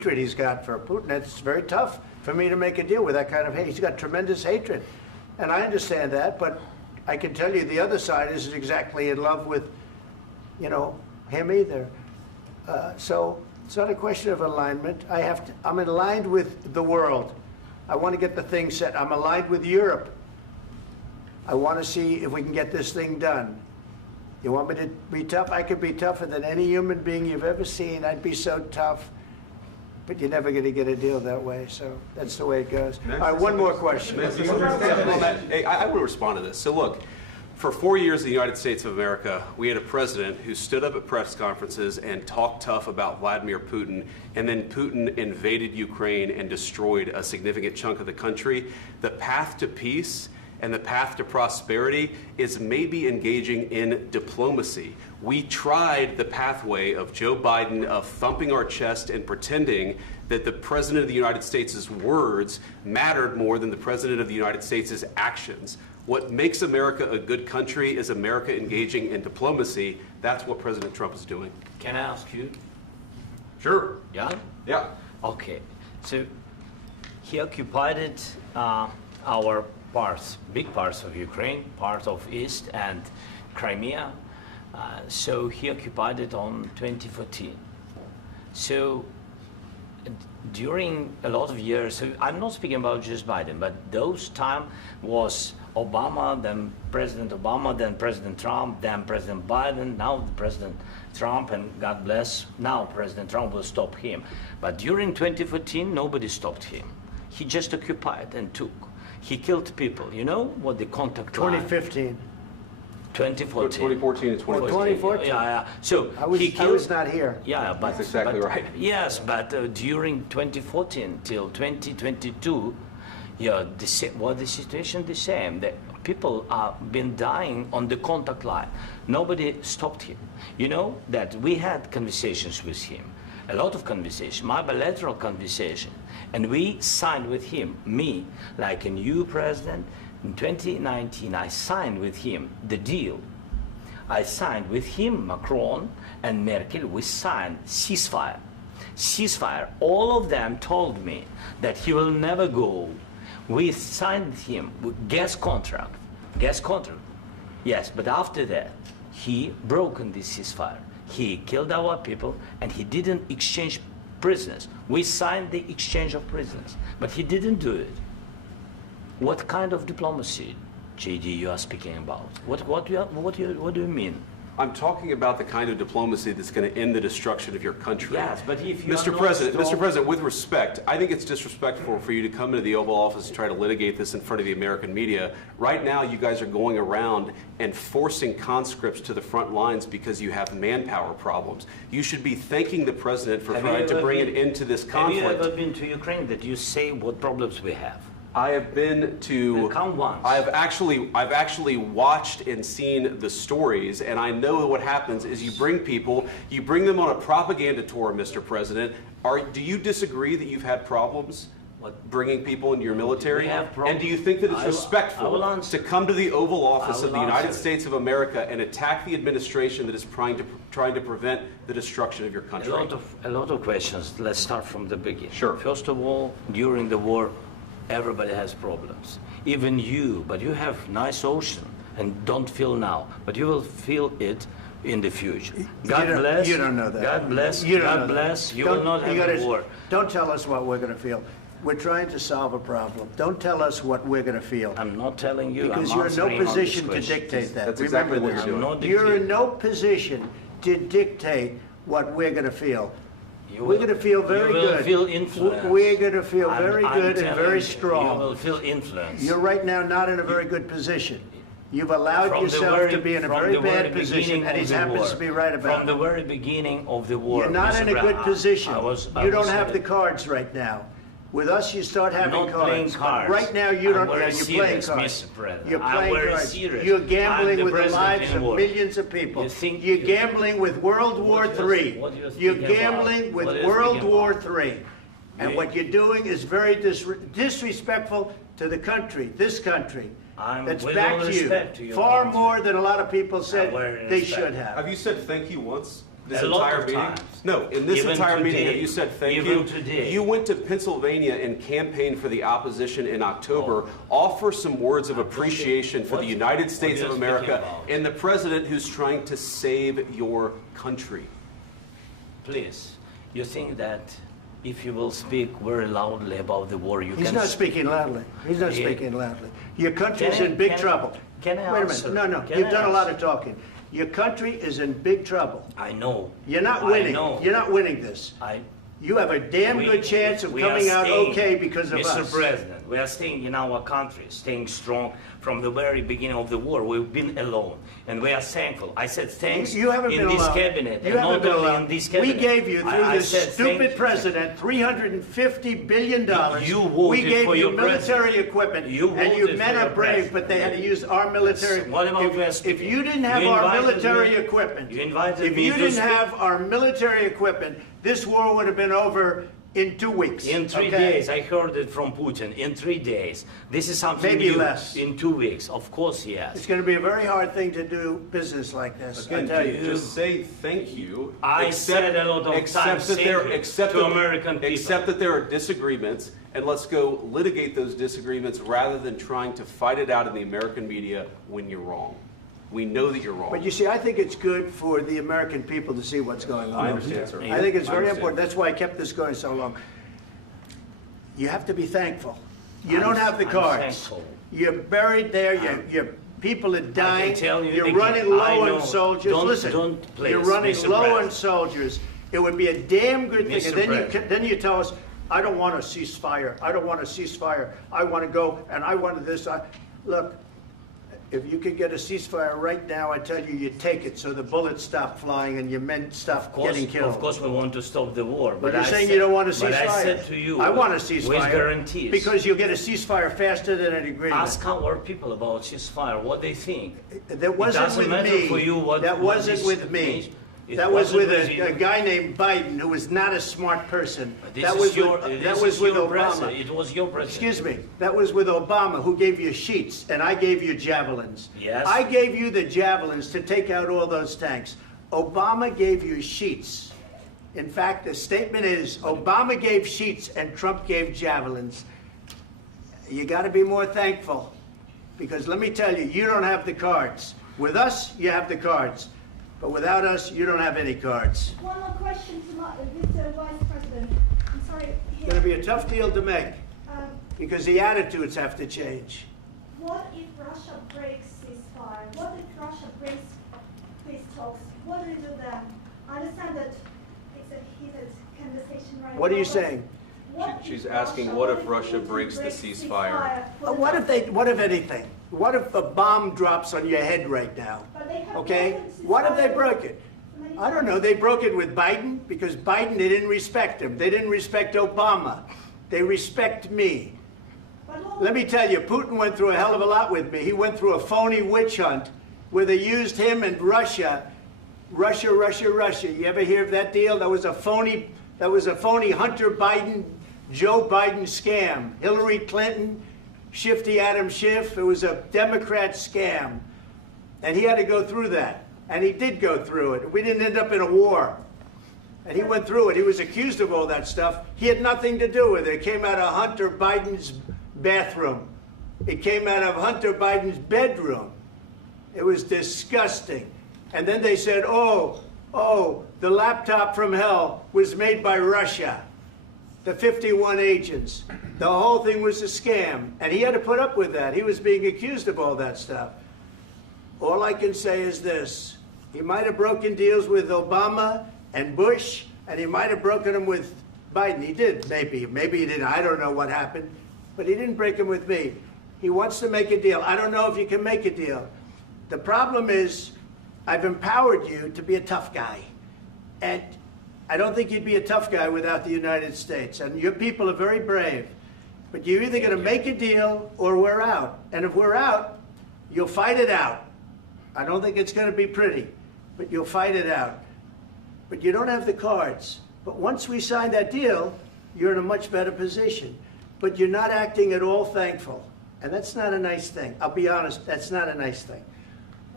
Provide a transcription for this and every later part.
hatred he's got for Putin. It's very tough for me to make a deal with that kind of hate. He's got tremendous hatred. And I understand that, but I can tell you the other side isn't exactly in love with, you know, him either. So it's not a question of alignment. I'm aligned with the world. I want to get the thing set. I'm aligned with Europe. I want to see if we can get this thing done. You want me to be tough? I could be tougher than any human being you've ever seen. I'd be so tough. But you're never going to get a deal that way, so that's the way it goes. All right, one more question. I will respond to this. So look, for 4 years in the United States of America, we had a president who stood up at press conferences and talked tough about Vladimir Putin, and then Putin invaded Ukraine and destroyed a significant chunk of the country. The path to peace and the path to prosperity is maybe engaging in diplomacy. We tried the pathway of Joe Biden of thumping our chest and pretending that the President of the United States' words mattered more than the President of the United States' actions. What makes America a good country is America engaging in diplomacy. That's what President Trump is doing. Can I ask you? Sure. Yeah? Yeah. Okay. So he occupied our parts, big parts of Ukraine, part of East and Crimea. So he occupied it on 2014. So during a lot of years, so I'm not speaking about just Biden, but those time was Obama, then President Obama, then President Trump, then President Biden, now President Trump, and God bless, now President Trump will stop him. But during 2014, nobody stopped him. He just occupied and took. He killed people. You know what the contact line? 2015. 2014. 2014 and 2015. 2014. Yeah. So I was not here. Yeah, but that's exactly right. Yes, but during 2014 till 2022, yeah, the situation the same. The people have been dying on the contact line. Nobody stopped him. You know that we had conversations with him, a lot of conversation, my bilateral conversation, and we signed with him, me, like a new president. In 2019, I signed with him the deal. I signed with him, Macron and Merkel, we signed ceasefire. Ceasefire, all of them told me that he will never go. We signed with him with gas contract, yes, but after that, he broken this ceasefire. He killed our people and he didn't exchange prisoners. We signed the exchange of prisoners, but he didn't do it. What kind of diplomacy, JD, you are speaking about? What do you mean? I'm talking about the kind of diplomacy that's going to end the destruction of your country. Yes, but if you Mr. President, with respect, I think it's disrespectful for you to come into the Oval Office and try to litigate this in front of the American media. Right now, you guys are going around and forcing conscripts to the front lines because you have manpower problems. You should be thanking the President for trying to bring an end to this conflict. Have you ever been to Ukraine that you say what problems we have? I have been to. Count once. I've actually watched and seen the stories, and I know what happens is you bring them on a propaganda tour, Mr. President. Do you disagree that you've had problems bringing people into your military? And do you think that it's respectful to come to the Oval Office of the United States of America and attack the administration that is trying to prevent the destruction of your country? A lot of questions. Let's start from the beginning. Sure. First of all, during the war, everybody has problems, even you, but you have nice ocean and don't feel now, but you will feel it in the future. God bless. You don't know that. God bless. You God bless. You will not have a war. Don't tell us what we're going to feel. We're trying to solve a problem. Don't tell us what we're going to feel. I'm not telling you. Because you're in no position to dictate that. That's exactly what you're doing. You're in no position to dictate what we're going to feel. We're going to feel very good. You will feel influence. We're going to feel very good and very strong. You will feel influence. You're right now not in a very good position. You've allowed yourself to be in a very bad position, and he happens to be right about it. From the very beginning of the war. You're not in a good position. You don't have the cards right now. With us, you start having cards. Playing cards. Right now, you don't. You're playing cards. You're playing cards. You're gambling with the lives of millions of people. You're gambling with World War III. You're gambling with World War III. And what you're doing is very disrespectful to the country, this country. That's back to you. Far more than a lot of people said they should have. Have you said thank you once? this A lot entire of meeting? times. No, in this Even entire meeting, today. have you said thank Even you? today. You went to Pennsylvania and campaigned for the opposition in October. Offer some words of appreciation for the United States what of you're speaking America about. and the president who's trying to save your country. Please, you think that if you will speak very loudly about the war, you He's can... not speaking loudly. He's not Yeah. speaking loudly. Your country's Can I- in big can I- trouble. can I Wait a answer? minute. No, Can you've I done a lot of answer? talking. Your country is in big trouble. I know. You're not I winning. know. You're not winning this. You have a damn good chance of we coming are out staying, okay because of Mr. us. President, we are staying in our country, staying strong from the very beginning of the war. We've been alone, and we are thankful. I said thanks You haven't in been this alone. cabinet, You and haven't not been only alone. in this We cabinet. gave you, through I this said stupid thank you. president, $350 billion. You voted We gave for you your military president. equipment, You and you voted men for are your brave, president. but they had to use our military. What about we are If speaking? you didn't have You our invited military me- equipment, you invited if me you to didn't speak. have our military equipment, this war would have been over in 2 weeks. In 3 okay? days, I heard it from Putin. In 3 days, this is something Maybe new. less. In 2 weeks, of course, yes. It's going to be a very hard thing to do business like this. I Again, tell you. just say thank you. I said a lot of accept times that thank there, you accept to that- American people. Accept that there are disagreements, and let's go litigate those disagreements rather than trying to fight it out in the American media when you're wrong. We know that you're wrong. But you see, I think it's good for the American people to see what's going on. I understand, sir. I think it's I very understand. important. That's why I kept this going so long. You have to be thankful. You don't have the I'm cards. thankful. You're buried there. Your people are dying. tell you You're again, running I low know. on soldiers. Don't- Listen, don't, please, you're running Mr. low on President. soldiers. It would be a damn good thing. Mr. And then President. then you tell us, I don't want a ceasefire. I don't want a ceasefire. I want to go and I want this. Look, if you could get a ceasefire right now, I tell you, you take it so the bullets stop flying and your men stop getting killed. Of course, we want to stop the war. But you're I saying said- you don't want a ceasefire. But I said to you, I want a ceasefire. with guarantees. Because you'll get a ceasefire faster than an agreement. Ask our people about ceasefire, what they think. That wasn't doesn't with matter me. for you what- That what wasn't this with me. means. It That was wasn't with with you. a guy named Biden, who was not a smart person. This That is was your, with, this that was is with your Obama. president. It was your president. Excuse me. That was with Obama, who gave you sheets, and I gave you javelins. Yes. I gave you the javelins to take out all those tanks. Obama gave you sheets. In fact, the statement is Obama gave sheets and Trump gave javelins. You got to be more thankful, because let me tell you, you don't have the cards. With us, you have the cards. But without us, you don't have any cards. One more question to Mr. Vice President. I'm sorry. It's going to be a tough deal to make, Um, because the attitudes have to change. what if Russia breaks ceasefire? What if Russia breaks peace talks? What do we do then? I understand that it's a heated conversation right now. What are you but saying? what She's if asking, what if Putin Russia breaks the breaks ceasefire? for the What time? if anything? What if a bomb drops on your head right now? But they have Okay? broken What if they ceasefire broke it? many I don't know. They broke it with Biden, because Biden, they didn't respect him. They didn't respect Obama. They respect me. But what- Let me tell you, Putin went through a hell of a lot with me. He went through a phony witch hunt where they used him and Russia. Russia. You ever hear of that deal? That was a phony Hunter Biden, Joe Biden scam. Hillary Clinton, Shifty Adam Schiff. It was a Democrat scam. And he had to go through that. And he did go through it. We didn't end up in a war. And he went through it. He was accused of all that stuff. He had nothing to do with it. It came out of Hunter Biden's bathroom. It came out of Hunter Biden's bedroom. It was disgusting. And then they said, oh, the laptop from hell was made by Russia. The 51 agents. The whole thing was a scam. And he had to put up with that. He was being accused of all that stuff. All I can say is this. He might have broken deals with Obama and Bush, and he might have broken them with Biden. He did, maybe. Maybe he didn't. I don't know what happened. But he didn't break them with me. He wants to make a deal. I don't know if you can make a deal. The problem is, I've empowered you to be a tough guy. And I don't think you'd be a tough guy without the United States. And your people are very brave. But you're either going to make a deal or we're out. And if we're out, you'll fight it out. I don't think it's going to be pretty, but you'll fight it out. But you don't have the cards. But once we sign that deal, you're in a much better position. But you're not acting at all thankful. And that's not a nice thing. I'll be honest, that's not a nice thing.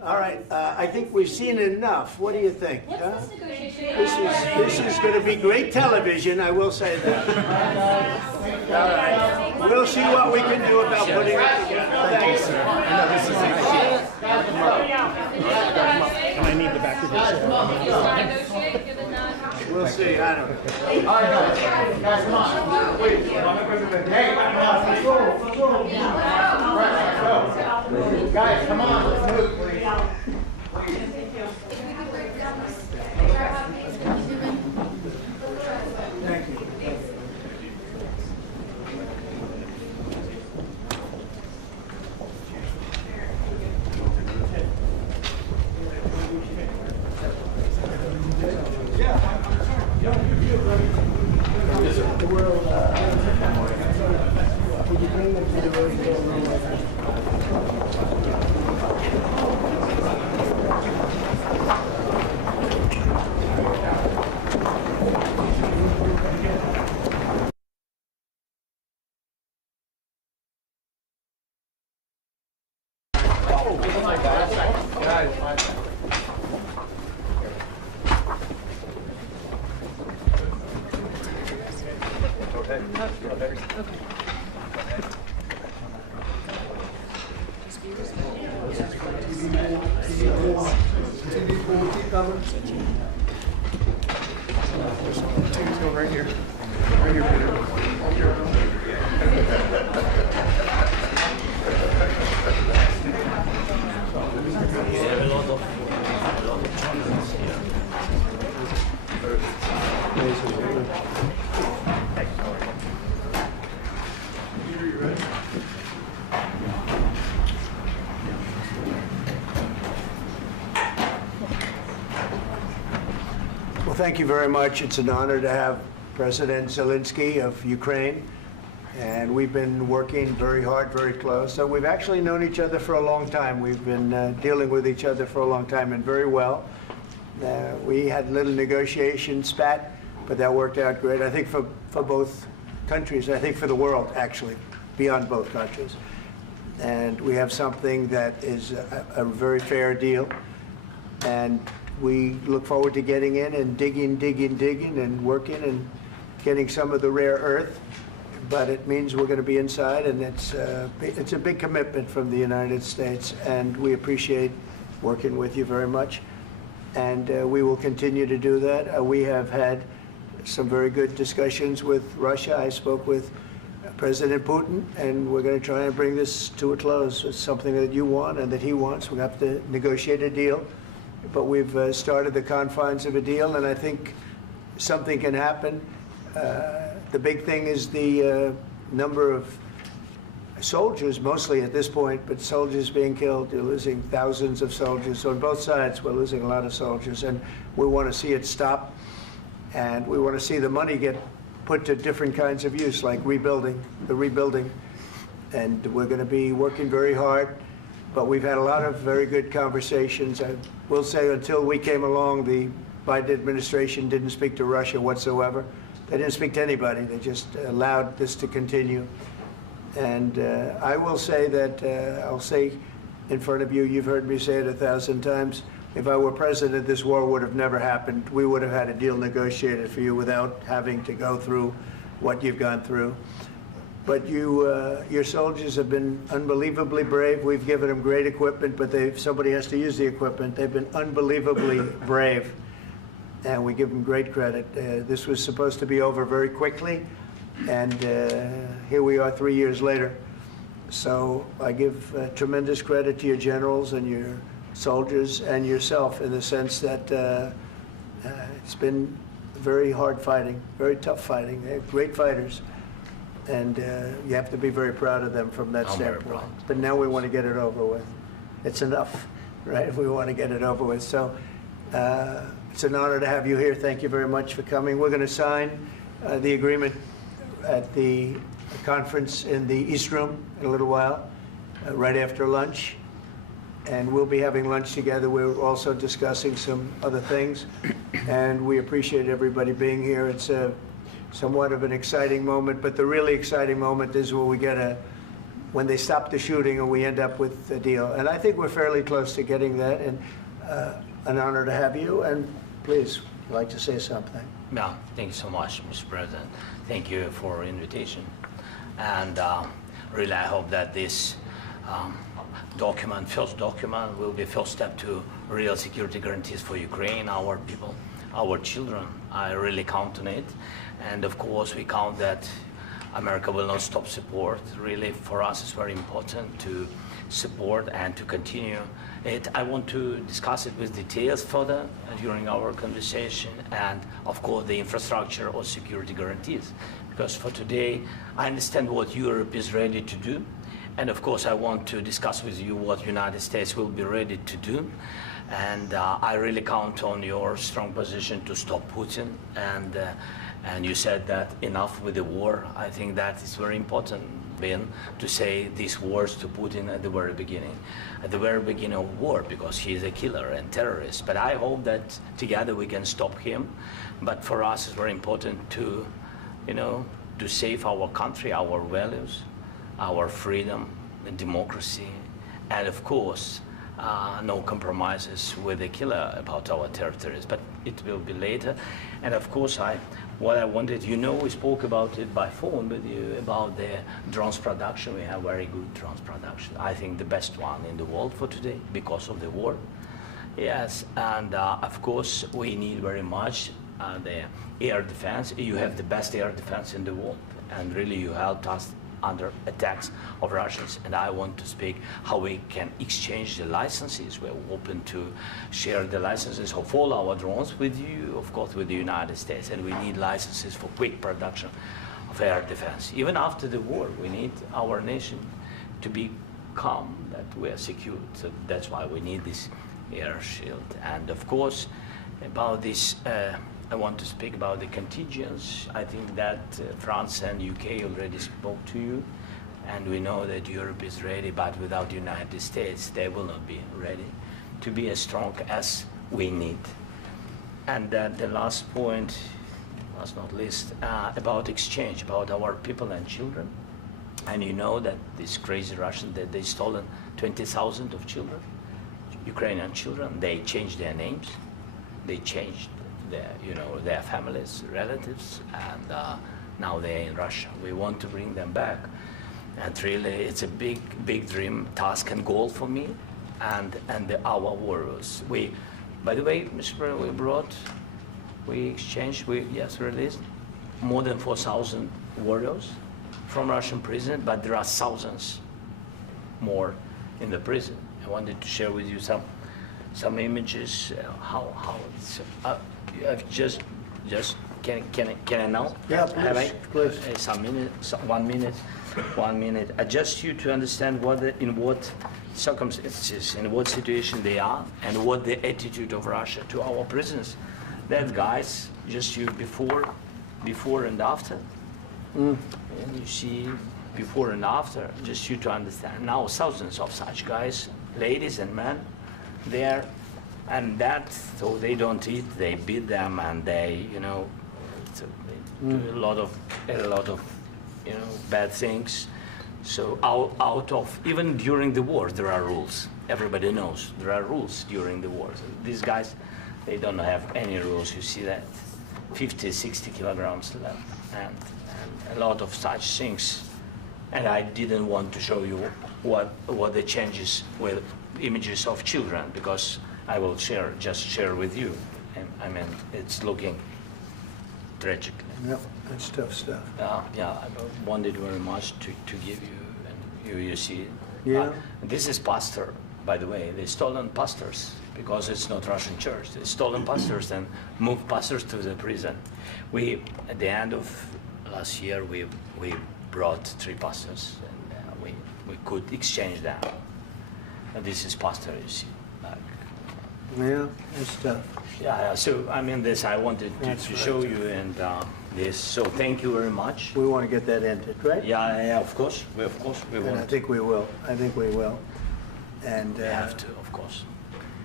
All right, I think we've seen enough. What do you think? Huh? What's this negotiation? This is going to be great television, I will say that. All right. We'll see what we can do about putting it together. Thank you, sir. I know this is I need the back of this. Negotiate, give it none. We'll see. I don't know. All right, guys, come on. Wait. Hey, come on. Let's go. Guys, come on. Let's move, please. Thank you. Right here. Right here, Peter. We have a lot of channels here. Well, thank you very much. It's an honor to have President Zelenskyy of Ukraine, and we've been working very hard, very close. So we've actually known each other for a long time. We've been dealing with each other for a long time, and very well. We had a little negotiation spat, but that worked out great. I think for both countries, I think for the world, actually, beyond both countries. And we have something that is a very fair deal. And we look forward to getting in and digging and working and getting some of the rare earth. But it means we're going to be inside, and it's a big commitment from the United States, and we appreciate working with you very much. And we will continue to do that. We have had some very good discussions with Russia. I spoke with President Putin, and we're going to try and bring this to a close. It's something that you want and that he wants. We have to negotiate a deal. But we've started the confines of a deal, and I think something can happen. The big thing is the number of soldiers, mostly at this point, but soldiers being killed. You're losing thousands of soldiers. So on both sides, we're losing a lot of soldiers, and we want to see it stop. And we want to see the money get put to different kinds of use, like rebuilding. And we're going to be working very hard. But we've had a lot of very good conversations. I will say until we came along, the Biden administration didn't speak to Russia whatsoever. They didn't speak to anybody. They just allowed this to continue. And I will say that, I'll say in front of you, you've heard me say it 1,000 times, if I were president, this war would have never happened. We would have had a deal negotiated for you without having to go through what you've gone through. But your soldiers have been unbelievably brave. We've given them great equipment, but somebody has to use the equipment. They've been unbelievably brave, and we give them great credit. This was supposed to be over very quickly, and here we are 3 years later. So I give tremendous credit to your generals and your soldiers and yourself in the sense that it's been very hard fighting, very tough fighting. They're great fighters. And you have to be very proud of them from that standpoint. But now we want to get it over with. It's enough, right? We want to get it over with. So it's an honor to have you here. Thank you very much for coming. We're going to sign the agreement at the conference in the East Room in a little while, right after lunch. And we'll be having lunch together. We're also discussing some other things. And we appreciate everybody being here. It's somewhat of an exciting moment, but the really exciting moment is when we get a when they stop the shooting and we end up with a deal. And I think we're fairly close to getting that, and an honor to have you. And please, I'd like to say something. Yeah, thank you so much, Mr. President. Thank you for invitation. And really, I hope that this first document, will be first step to real security guarantees for Ukraine, our people, our children. I really count on it. And of course, we count that America will not stop support. Really, for us, it's very important to support and to continue it. I want to discuss it with details further during our conversation, and of course, the infrastructure or security guarantees. Because for today, I understand what Europe is ready to do. And of course, I want to discuss with you what United States will be ready to do. And I really count on your strong position to stop Putin. And you said that enough with the war. I think that is very important, Ben, to say these words to Putin at the very beginning of war, because he is a killer and terrorist. But I hope that together we can stop him. But for us, it's very important to, to save our country, our values, our freedom and democracy, and of course, no compromises with the killer about our territories, but it will be later. And of course, what I wanted, we spoke about it by phone with you, about the drones production. We have very good drones production. I think the best one in the world for today because of the war. Yes, and of course, we need very much the air defense. You have the best air defense in the world, and really you helped us under attacks of Russians. And I want to speak how we can exchange the licenses. We're open to share the licenses of all our drones with you, of course, with the United States. And we need licenses for quick production of air defense. Even after the war, we need our nation to be calm, that we are secure. So that's why we need this air shield. And of course, about this, I want to speak about the contingents. I think that France and UK already spoke to you, and we know that Europe is ready, but without the United States, they will not be ready to be as strong as we need. And the last point, last not least, about exchange, about our people and children. And you know that these crazy Russians, that they stolen 20,000 of children, Ukrainian children. They changed their names, they changed their families, relatives, and now they're in Russia. We want to bring them back, and really, it's a big dream, task, and goal for me, and our warriors. By the way, Mr. President, we released more than 4,000 warriors from Russian prison, but there are thousands more in the prison. I wanted to share with you some images. How it's. I've just can I now? Yeah, please. Some minutes, 1 minute. Just you to understand in what circumstances, in what situation they are, and what the attitude of Russia to our prisoners. That guys, just you before and after. And you see before and after, just you to understand. Now thousands of such guys, ladies and men, there. And so they don't eat, they beat them, and they, they do a lot of bad things. So out of, even during the war, there are rules. Everybody knows there are rules during the war. So these guys, they don't have any rules. You see that 50, 60 kilograms left, and a lot of such things. And I didn't want to show you what the changes with images of children, because I will just share with you. And I mean, it's looking tragic. Yep, that's tough stuff. Yeah, I wanted very much to give you, and you see it. Yeah. This is pastor, by the way. They stolen pastors, because it's not Russian church. They stolen pastors and moved pastors to the prison. At the end of last year, we brought 3 pastors, and we could exchange them. And this is pastor, you see. Yeah, it's tough. Yeah. So I mean, this I wanted to show you, and this. So thank you very much. We want to get that ended, right? Yeah. Of course, we And want. I think we will. And We have to, of course.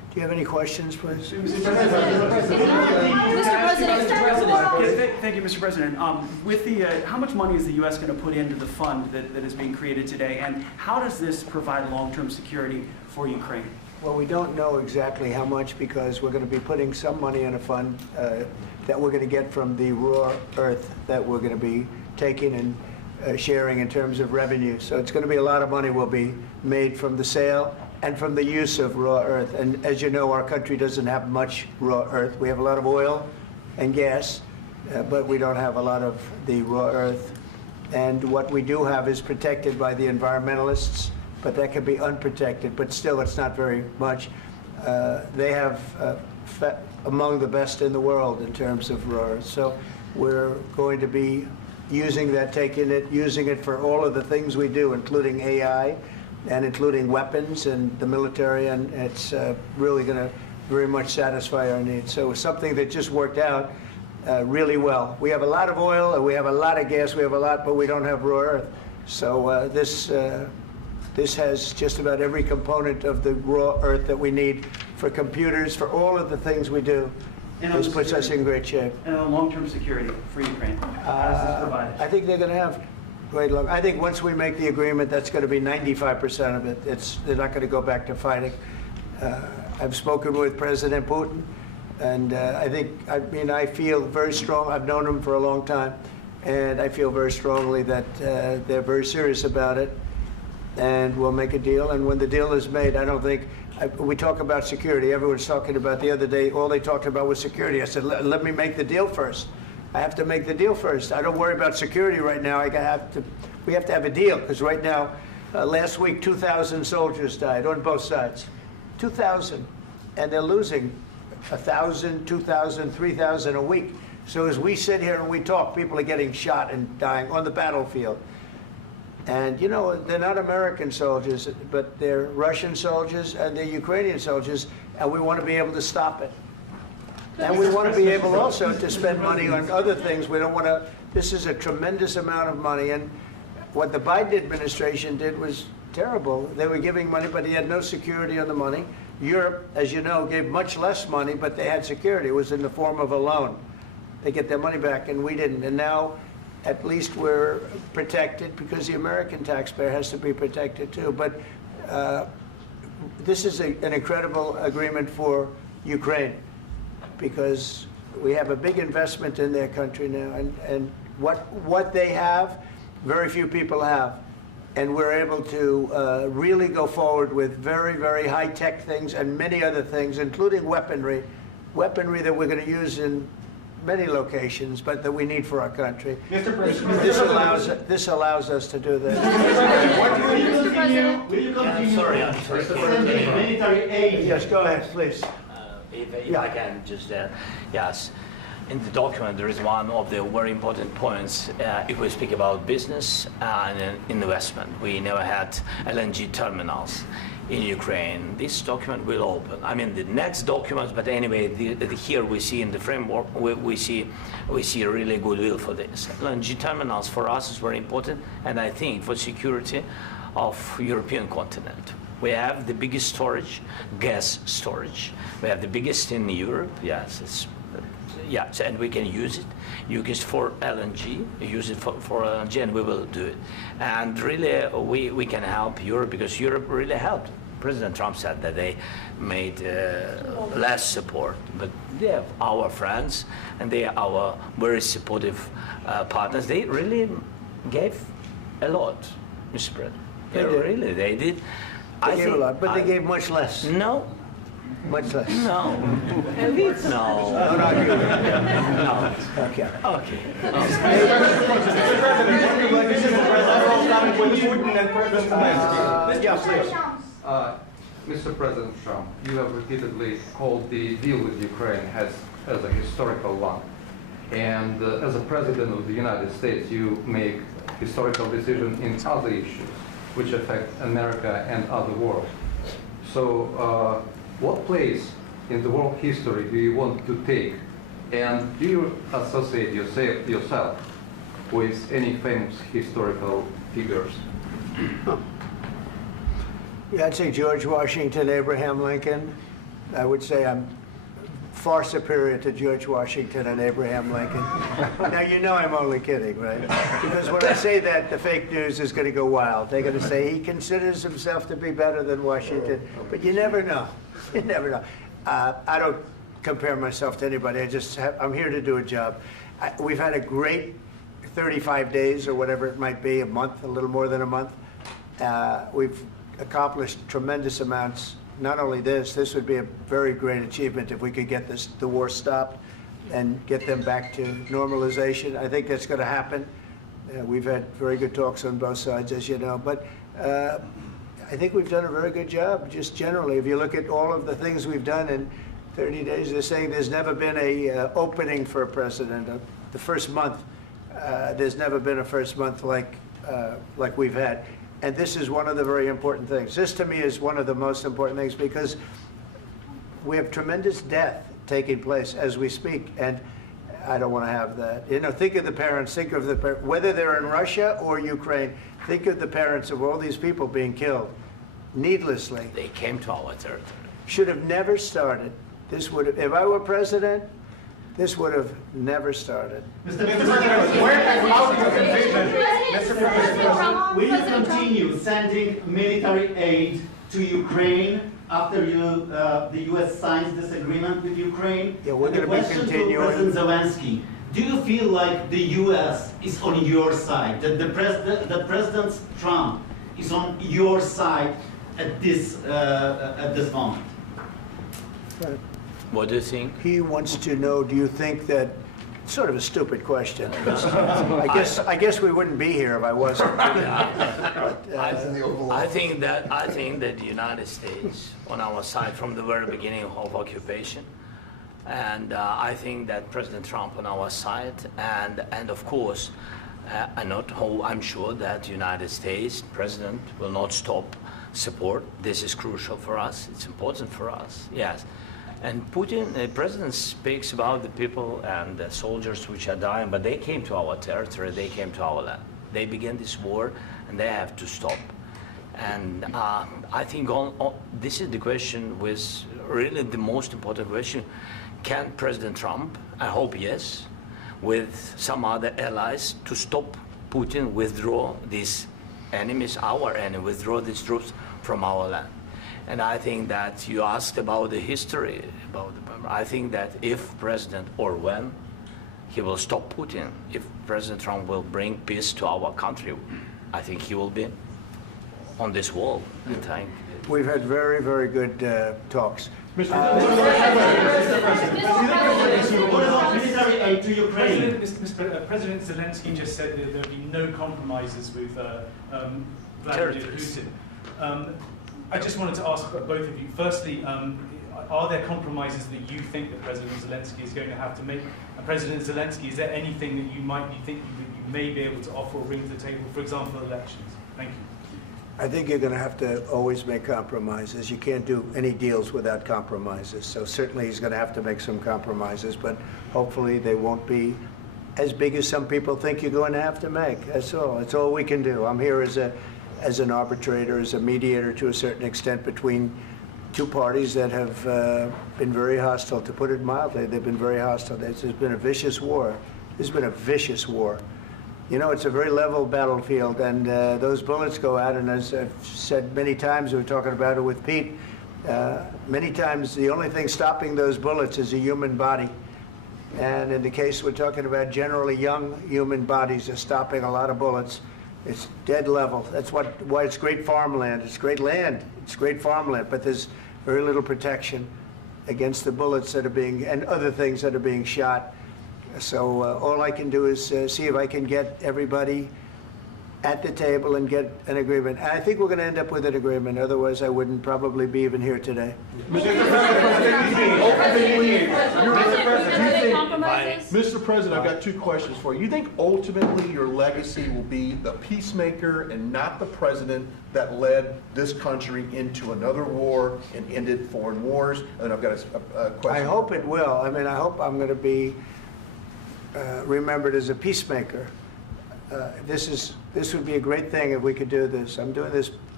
Do you have any questions, please? Mr. President. Thank you, Mr. President. With the, how much money is the U.S. going to put into the fund that is being created today, and how does this provide long-term security for Ukraine? Well, we don't know exactly how much because we're going to be putting some money in a fund that we're going to get from the raw earth that we're going to be taking and sharing in terms of revenue. So it's going to be a lot of money will be made from the sale and from the use of raw earth. And as you know, our country doesn't have much raw earth. We have a lot of oil and gas, but we don't have a lot of the raw earth. And what we do have is protected by the environmentalists, but that can be unprotected, but still it's not very much. They have among the best in the world in terms of raw earth. So we're going to be using that, using it for all of the things we do, including AI and including weapons and the military, and it's really going to very much satisfy our needs. So it's something that just worked out really well. We have a lot of oil, and we have a lot of gas, we have a lot, but we don't have raw earth. So this has just about every component of the raw earth that we need for computers, for all of the things we do. This puts us in great shape. And on long-term security for Ukraine, how does this provide it? I think they're going to have great luck. I think once we make the agreement, that's going to be 95% of it. They're not going to go back to fighting. I've spoken with President Putin, and I feel very strong. I've known him for a long time, and I feel very strongly that they're very serious about it, and we'll make a deal. And when the deal is made, I don't think, we talk about security. Everyone's talking about the other day, all they talked about was security. I said, let me make the deal first. I have to make the deal first. I don't worry about security right now. We have to have a deal, because right now, last week, 2,000 soldiers died on both sides. 2,000. And they're losing 1,000, 2,000, 3,000 a week. So as we sit here and we talk, people are getting shot and dying on the battlefield. And, you know, they're not American soldiers, but they're Russian soldiers and they're Ukrainian soldiers, and we want to be able to stop it. And we want to be able also to spend money on other things. We don't want to, this is a tremendous amount of money, and what the Biden administration did was terrible. They were giving money, but he had no security on the money. Europe, as you know, gave much less money, but they had security. It was in the form of a loan. They get their money back, and we didn't. And now, at least we're protected, because the American taxpayer has to be protected too. But this is an incredible agreement for Ukraine, because we have a big investment in their country now, and what they have, very few people have. And we're able to really go forward with very, very high-tech things and many other things, including weaponry that we're going to use in many locations, but that we need for our country. Mr. President, This allows us to do this. Will you continue? I'm sorry. Sending military aid? Yes, go ahead, please. If I can just, yes. In the document, there is one of the very important points. If we speak about business and investment, we never had LNG terminals in Ukraine. This document will open. I mean, the next document, but anyway, here we see in the framework, we see a really goodwill for this. LNG terminals for us is very important, and I think for security of European continent. We have the biggest storage, gas storage. We have the biggest in Europe. Yes, and we can use it. Use it for LNG. Use it for LNG, and we will do it. And really, we can help Europe, because Europe really helped. President Trump said that they made less support, but they are our friends, and they are our very supportive partners. They really gave a lot, Mr. President. They did. They gave a lot, but they gave much less. No. Much less. No. No. No. Okay. Mr. President Trump, you have repeatedly called the deal with Ukraine as a historical one. And as a President of the United States, you make historical decisions in other issues which affect America and other world. So what place in the world history do you want to take? And do you associate yourself with any famous historical figures? Yeah, I'd say George Washington, Abraham Lincoln, I would say I'm far superior to George Washington and Abraham Lincoln. Now, you know I'm only kidding, right? Because when I say that, the fake news is going to go wild. They're going to say he considers himself to be better than Washington. But you never know. You never know. I don't compare myself to anybody. I'm here to do a job. We've had a great 35 days or whatever it might be, a month, a little more than a month. We've accomplished tremendous amounts. Not only this would be a very great achievement if we could get the war stopped and get them back to normalization. I think that's going to happen. We've had very good talks on both sides, as you know. But I think we've done a very good job, just generally. If you look at all of the things we've done in 30 days, they're saying there's never been a opening for a president. The first month, there's never been a first month like we've had. And this is one of the very important things. This, to me, is one of the most important things because we have tremendous death taking place as we speak, and I don't want to have that. You know, think of the parents, think of whether they're in Russia or Ukraine, think of the parents of all these people being killed needlessly. They came to our territory. Should have never started. This would have, if I were president, this would have never started. Mr. President, where has allowed your conviction? Mr. President, will you continue sending military aid to Ukraine after the U.S. signs this agreement with Ukraine? Yeah, we're going to be continuing. To President Zelenskyy, do you feel like the U.S. is on your side? That President Trump is on your side at this moment? What do you think? He wants to know, do you think that, sort of a stupid question. I guess we wouldn't be here if I wasn't. But, I think that the United States on our side from the very beginning of occupation, and I think that President Trump on our side, and of course, I'm sure that the United States President will not stop support. This is crucial for us. It's important for us. Yes. And Putin, the president speaks about the people and the soldiers which are dying, but they came to our territory, they came to our land. They began this war, and they have to stop. And I think this is the question, with really the most important question. Can President Trump, I hope yes, with some other allies, to stop Putin, withdraw these enemies, our enemy, withdraw these troops from our land? And I think that you asked about the history, I think that if President, or when, he will stop Putin, if President Trump will bring peace to our country, I think he will be on this wall. We've had very, very good talks. Mr. President, what about military aid to Ukraine? President Zelenskyy just said that there will be no compromises with Vladimir Putin. I just wanted to ask both of you, firstly, are there compromises that you think that President Zelenskyy is going to have to make? And President Zelenskyy, is there anything that you might be thinking that you may be able to offer or bring to the table, for example, elections? Thank you. I think you're going to have to always make compromises. You can't do any deals without compromises. So certainly he's going to have to make some compromises, but hopefully they won't be as big as some people think you're going to have to make. That's all. That's all we can do. I'm here as an arbitrator, as a mediator to a certain extent between two parties that have been very hostile. To put it mildly, they've been very hostile. There's been a vicious war. There's been a vicious war. You know, it's a very level battlefield, and those bullets go out, and as I've said many times, we were talking about it with Pete, many times the only thing stopping those bullets is a human body. And in the case we're talking about, generally young human bodies are stopping a lot of bullets. It's dead level. That's why it's great farmland. It's great land. It's great farmland, but there's very little protection against the bullets that are being, and other things that are being shot. So all I can do is see if I can get everybody at the table and get an agreement. And I think we're going to end up with an agreement. Otherwise, I wouldn't probably be even here today. Mr. President, I've got two questions for you. You think ultimately your legacy will be the peacemaker and not the president that led this country into another war and ended foreign wars? And I've got a question. I hope it will. I mean, I hope I'm going to be remembered as a peacemaker. This would be a great thing if we could do this. I'm doing this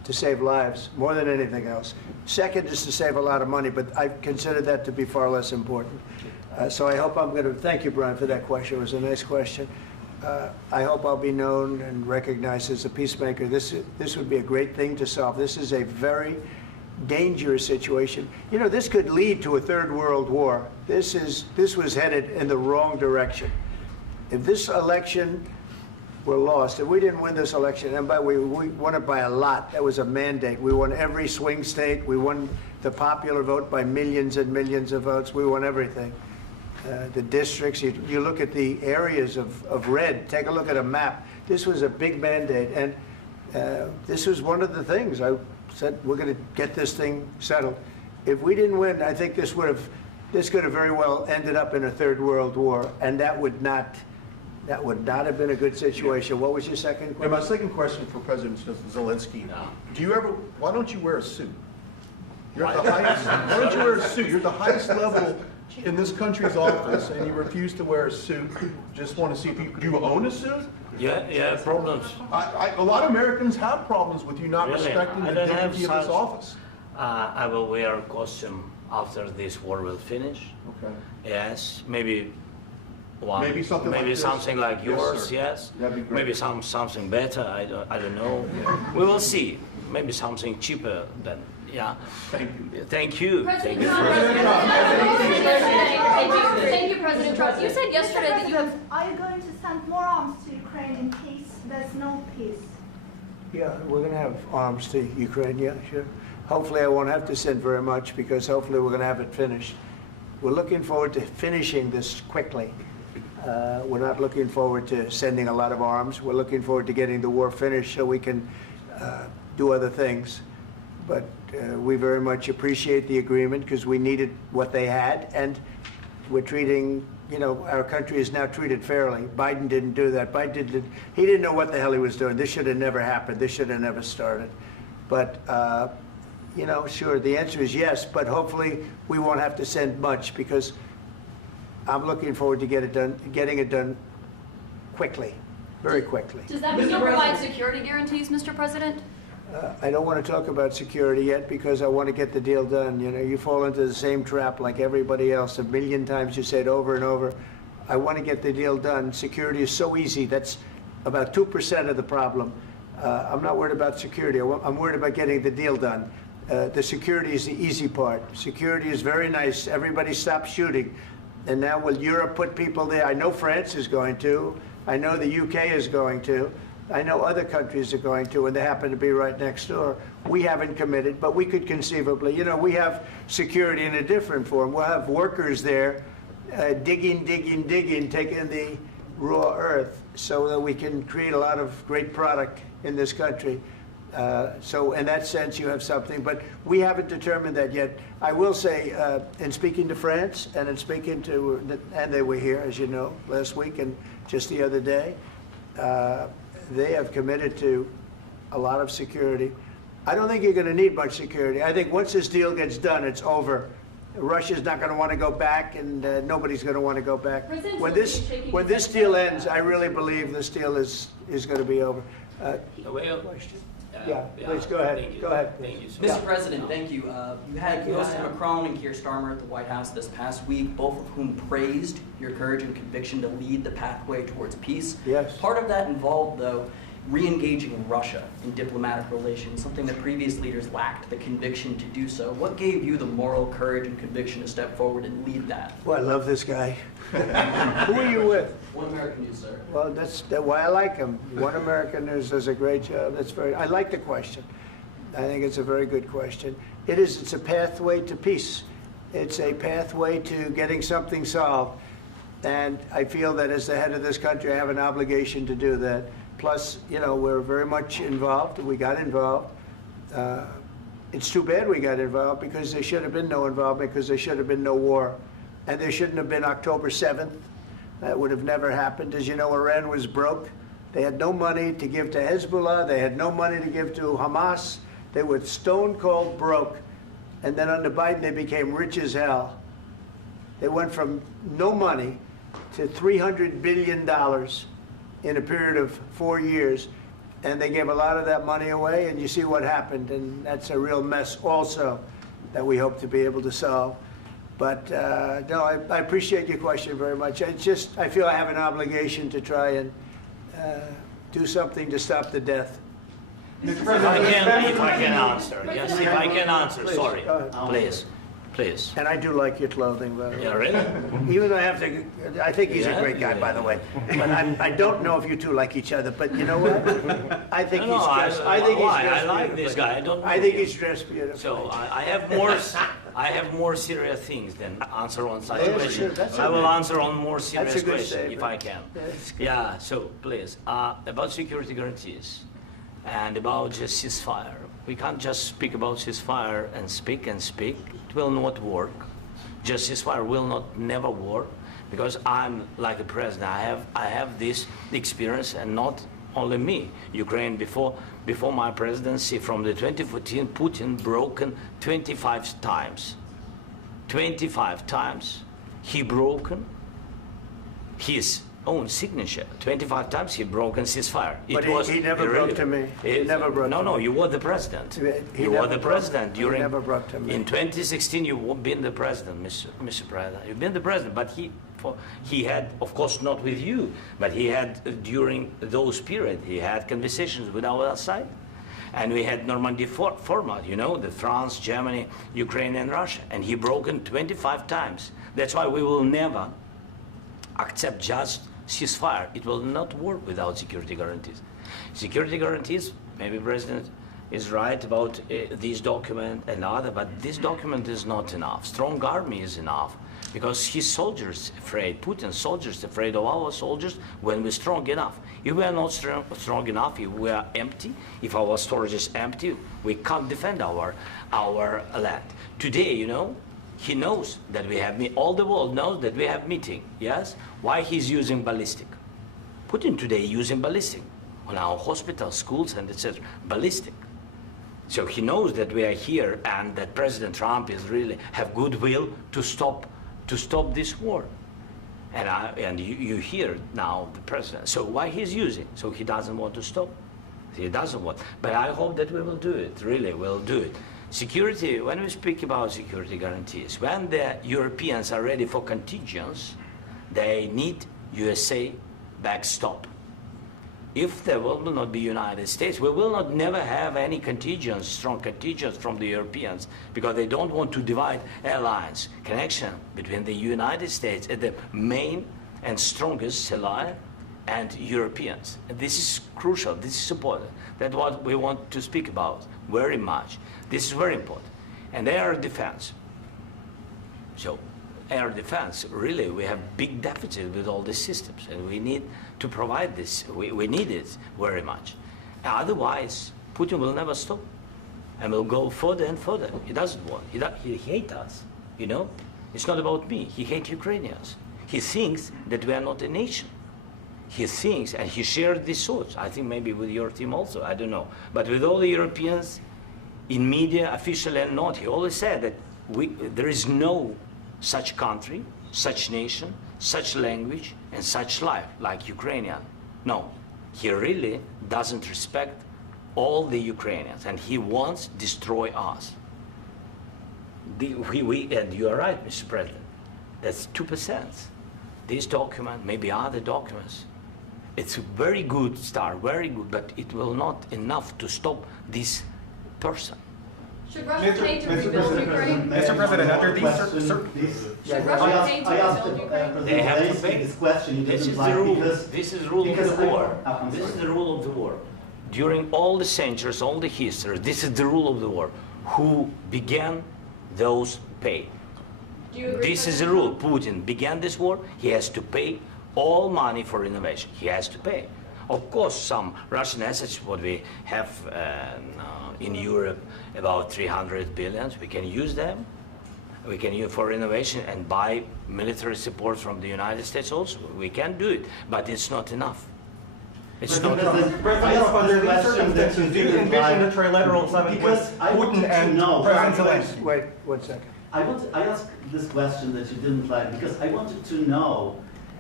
to save lives more than anything else. Second is to save a lot of money, but I consider that to be far less important. So I hope I'm going to, thank you, Brian, for that question. It was a nice question. I hope I'll be known and recognized as a peacemaker. This would be a great thing to solve. This is a very dangerous situation. You know, this could lead to a third world war. This was headed in the wrong direction. If this election were lost, if we didn't win this election, and by the way, we won it by a lot. That was a mandate. We won every swing state. We won the popular vote by millions and millions of votes. We won everything. The districts, you look at the areas of red, take a look at a map. This was a big mandate, and this was one of the things. I said, we're going to get this thing settled. If we didn't win, I think this could have very well ended up in a third world war, and that would not have been a good situation. What was your second And question? my second question for President Zelenskyy, why don't you wear a suit? You're at the highest, why don't you wear a suit? You're at the highest level in this country's office, and you refuse to wear a suit. Just want to see if do you own a suit? Yeah, problems. A lot of Americans have problems with you not Really? respecting I the don't have dignity of this such- office. I will wear a costume after this war will finish. Okay. Yes, maybe one. Maybe something like this. Something like Yes, yours. sir. Yes. That'd be great. Maybe something better. I don't know. We will see. Maybe something cheaper than. Yeah. Thank you. Thank you. President Thank you. Trump. Thank you, President Trump. You said yesterday that you have. Are you going to send more arms to Ukraine in peace? There's no peace. Yeah, we're going to have arms to Ukraine, yeah, sure. Hopefully I won't have to send very much, because hopefully we're going to have it finished. We're looking forward to finishing this quickly. We're not looking forward to sending a lot of arms. We're looking forward to getting the war finished so we can do other things. But we very much appreciate the agreement, because we needed what they had, and we're treating, you know, our country is now treated fairly. Biden didn't do that. He didn't know what the hell he was doing. This should have never happened. This should have never started. But, you know, sure, the answer is yes, but hopefully we won't have to send much, because I'm looking forward to getting it done quickly, very quickly. Does that mean you'll provide security guarantees, Mr. President? I don't want to talk about security yet, because I want to get the deal done. You know, you fall into the same trap like everybody else. A million times you say it over and over. I want to get the deal done. Security is so easy. That's about 2% of the problem. I'm not worried about security. I'm worried about getting the deal done. The security is the easy part. Security is very nice. Everybody stopped shooting. And now will Europe put people there? I know France is going to. I know the UK is going to. I know other countries are going to, and they happen to be right next door. We haven't committed, but we could conceivably. You know, we have security in a different form. We'll have workers there digging, taking the raw earth so that we can create a lot of great product in this country. So in that sense, you have something, but we haven't determined that yet. I will say, in speaking to France and in speaking to, and they were here, as you know, last week and just the other day, they have committed to a lot of security. I don't think you're going to need much security. I think once this deal gets done, it's over. Russia's not going to want to go back, and nobody's going to want to go back. When this deal ends, I really believe this deal is going to be over. Yeah, please go ahead. Go ahead. Thank you, sir. Mr. President, thank you. You had President Macron and Keir Starmer at the White House this past week, both of whom praised your courage and conviction to lead the pathway towards peace. Yes. Part of that involved, though, re-engaging Russia in diplomatic relations, something that previous leaders lacked the conviction to do so. What gave you the moral courage and conviction to step forward and lead that? Well, I love this guy. Who are you with? One American News, sir. Well, that's why I like him. One American News does a great job. I like the question. I think it's a very good question. It's a pathway to peace. It's a pathway to getting something solved. And I feel that as the head of this country, I have an obligation to do that. Plus, you know, we're very much involved. We got involved. It's too bad we got involved, because there should have been no involvement, because there should have been no war. And there shouldn't have been October 7th. That would have never happened. As you know, Iran was broke. They had no money to give to Hezbollah. They had no money to give to Hamas. They were stone cold broke. And then under Biden, they became rich as hell. They went from no money to $300 billion in a period of 4 years. and they gave a lot of that money away, and you see what happened, and that's a real mess also that we hope to be able to solve. But no, I appreciate your question very much. It's just, I feel I have an obligation to try and do something to stop the death. If I can answer, yes, if I can answer, Please, sorry, go ahead. please. And I do like your clothing, by the way. Yeah, really? Even though I have to, I think he's a Yeah? great guy, by the way. But I don't know if you two like each other, but you know what? I think No, he's no, dressed, I think he's why? dressed I like beautifully. this guy. I don't know I think him. he's dressed beautifully. So I have more serious things than answer on such Yeah, questions. sure, that's I will okay. answer on more serious That's a good questions if I statement. can. Yeah, it's good. Yeah, so please, about security guarantees and about just ceasefire. We can't just speak about ceasefire and speak and speak. It will not work. Just ceasefire will not never work because I'm like a president. I have this experience, and not only me. Ukraine before my presidency, from the 2014, Putin broken 25 times. 25 times he broken his own signature. 25 times he broken ceasefire. But he never broke to me. He never broke to No, me. you were the president. He You never were the broke- president he during. never broke to me. In 2016, you've been the president, Mr. President. You've been the president, but he had, of course, not with you, but he had during those period, he had conversations with our side. And we had Normandy format, you know, the France, Germany, Ukraine, and Russia. And he broken 25 times. That's why we will never accept just ceasefire. It will not work without security guarantees. Security guarantees, maybe President is right about this document and other, but this document is not enough. Strong army is enough because his soldiers afraid, Putin's soldiers afraid of our soldiers when we're strong enough. If we are not strong enough, if we are empty, if our storage is empty, we can't defend our land. Today, you know, he knows that we have, all the world knows that we have meeting, yes? Why he's using ballistic? Putin today using ballistic on our hospitals, schools, and etc. Ballistic. So he knows that we are here and that President Trump is really have goodwill to stop this war. And you hear now the president. So why he's using? So he doesn't want to stop. He doesn't want. But I hope that we will do it. Really, we'll do it. Security. When we speak about security guarantees, when the Europeans are ready for contingents, they need USA backstop. If there will not be United States, we will not never have any contingents, strong contingents from the Europeans, because they don't want to divide alliance connection between the United States and the main and strongest ally and Europeans. And this is crucial, this is important. That's what we want to speak about very much. This is very important. And air defense. So air defense, really, we have big deficit with all these systems, and we need to provide this. We need it very much. Otherwise, Putin will never stop, and will go further and further. He doesn't want. He hates us, you know? It's not about me. He hates Ukrainians. He thinks that we are not a nation. He thinks, and he shared these thoughts, I think maybe with your team also, I don't know. But with all the Europeans, in media, official and not, he always said that there is no such country, such nation, such language, and such life like Ukrainian. No, he really doesn't respect all the Ukrainians, and he wants to destroy us. And you are right, Mr. President, that's 2%. This document, maybe other documents, it's a very good start, very good, but it will not enough to stop this person. Should Russia pay to rebuild Ukraine? Mr. President, under these Should Russia pay to rebuild Ukraine? They have to pay. This question you This didn't is like the rule. because This is the rule of because the war. I'm This is sorry. the rule of the war. During all the centuries, all the history, this is the rule of the war. Who began, those pay. Do you agree, This is the rule. Putin began this war. He has to pay all money for innovation. He has to pay. Of course, some Russian assets, what we have in Europe, about 300 billion, we can use them. We can use for innovation and buy military support from the United States also. We can do it, but it's not enough. It's not enough. President, under these circumstances, do you envision a trilateral summit with Putin and President Zelenskyy? Wait 1 second. I asked this question that you didn't like because I wanted to know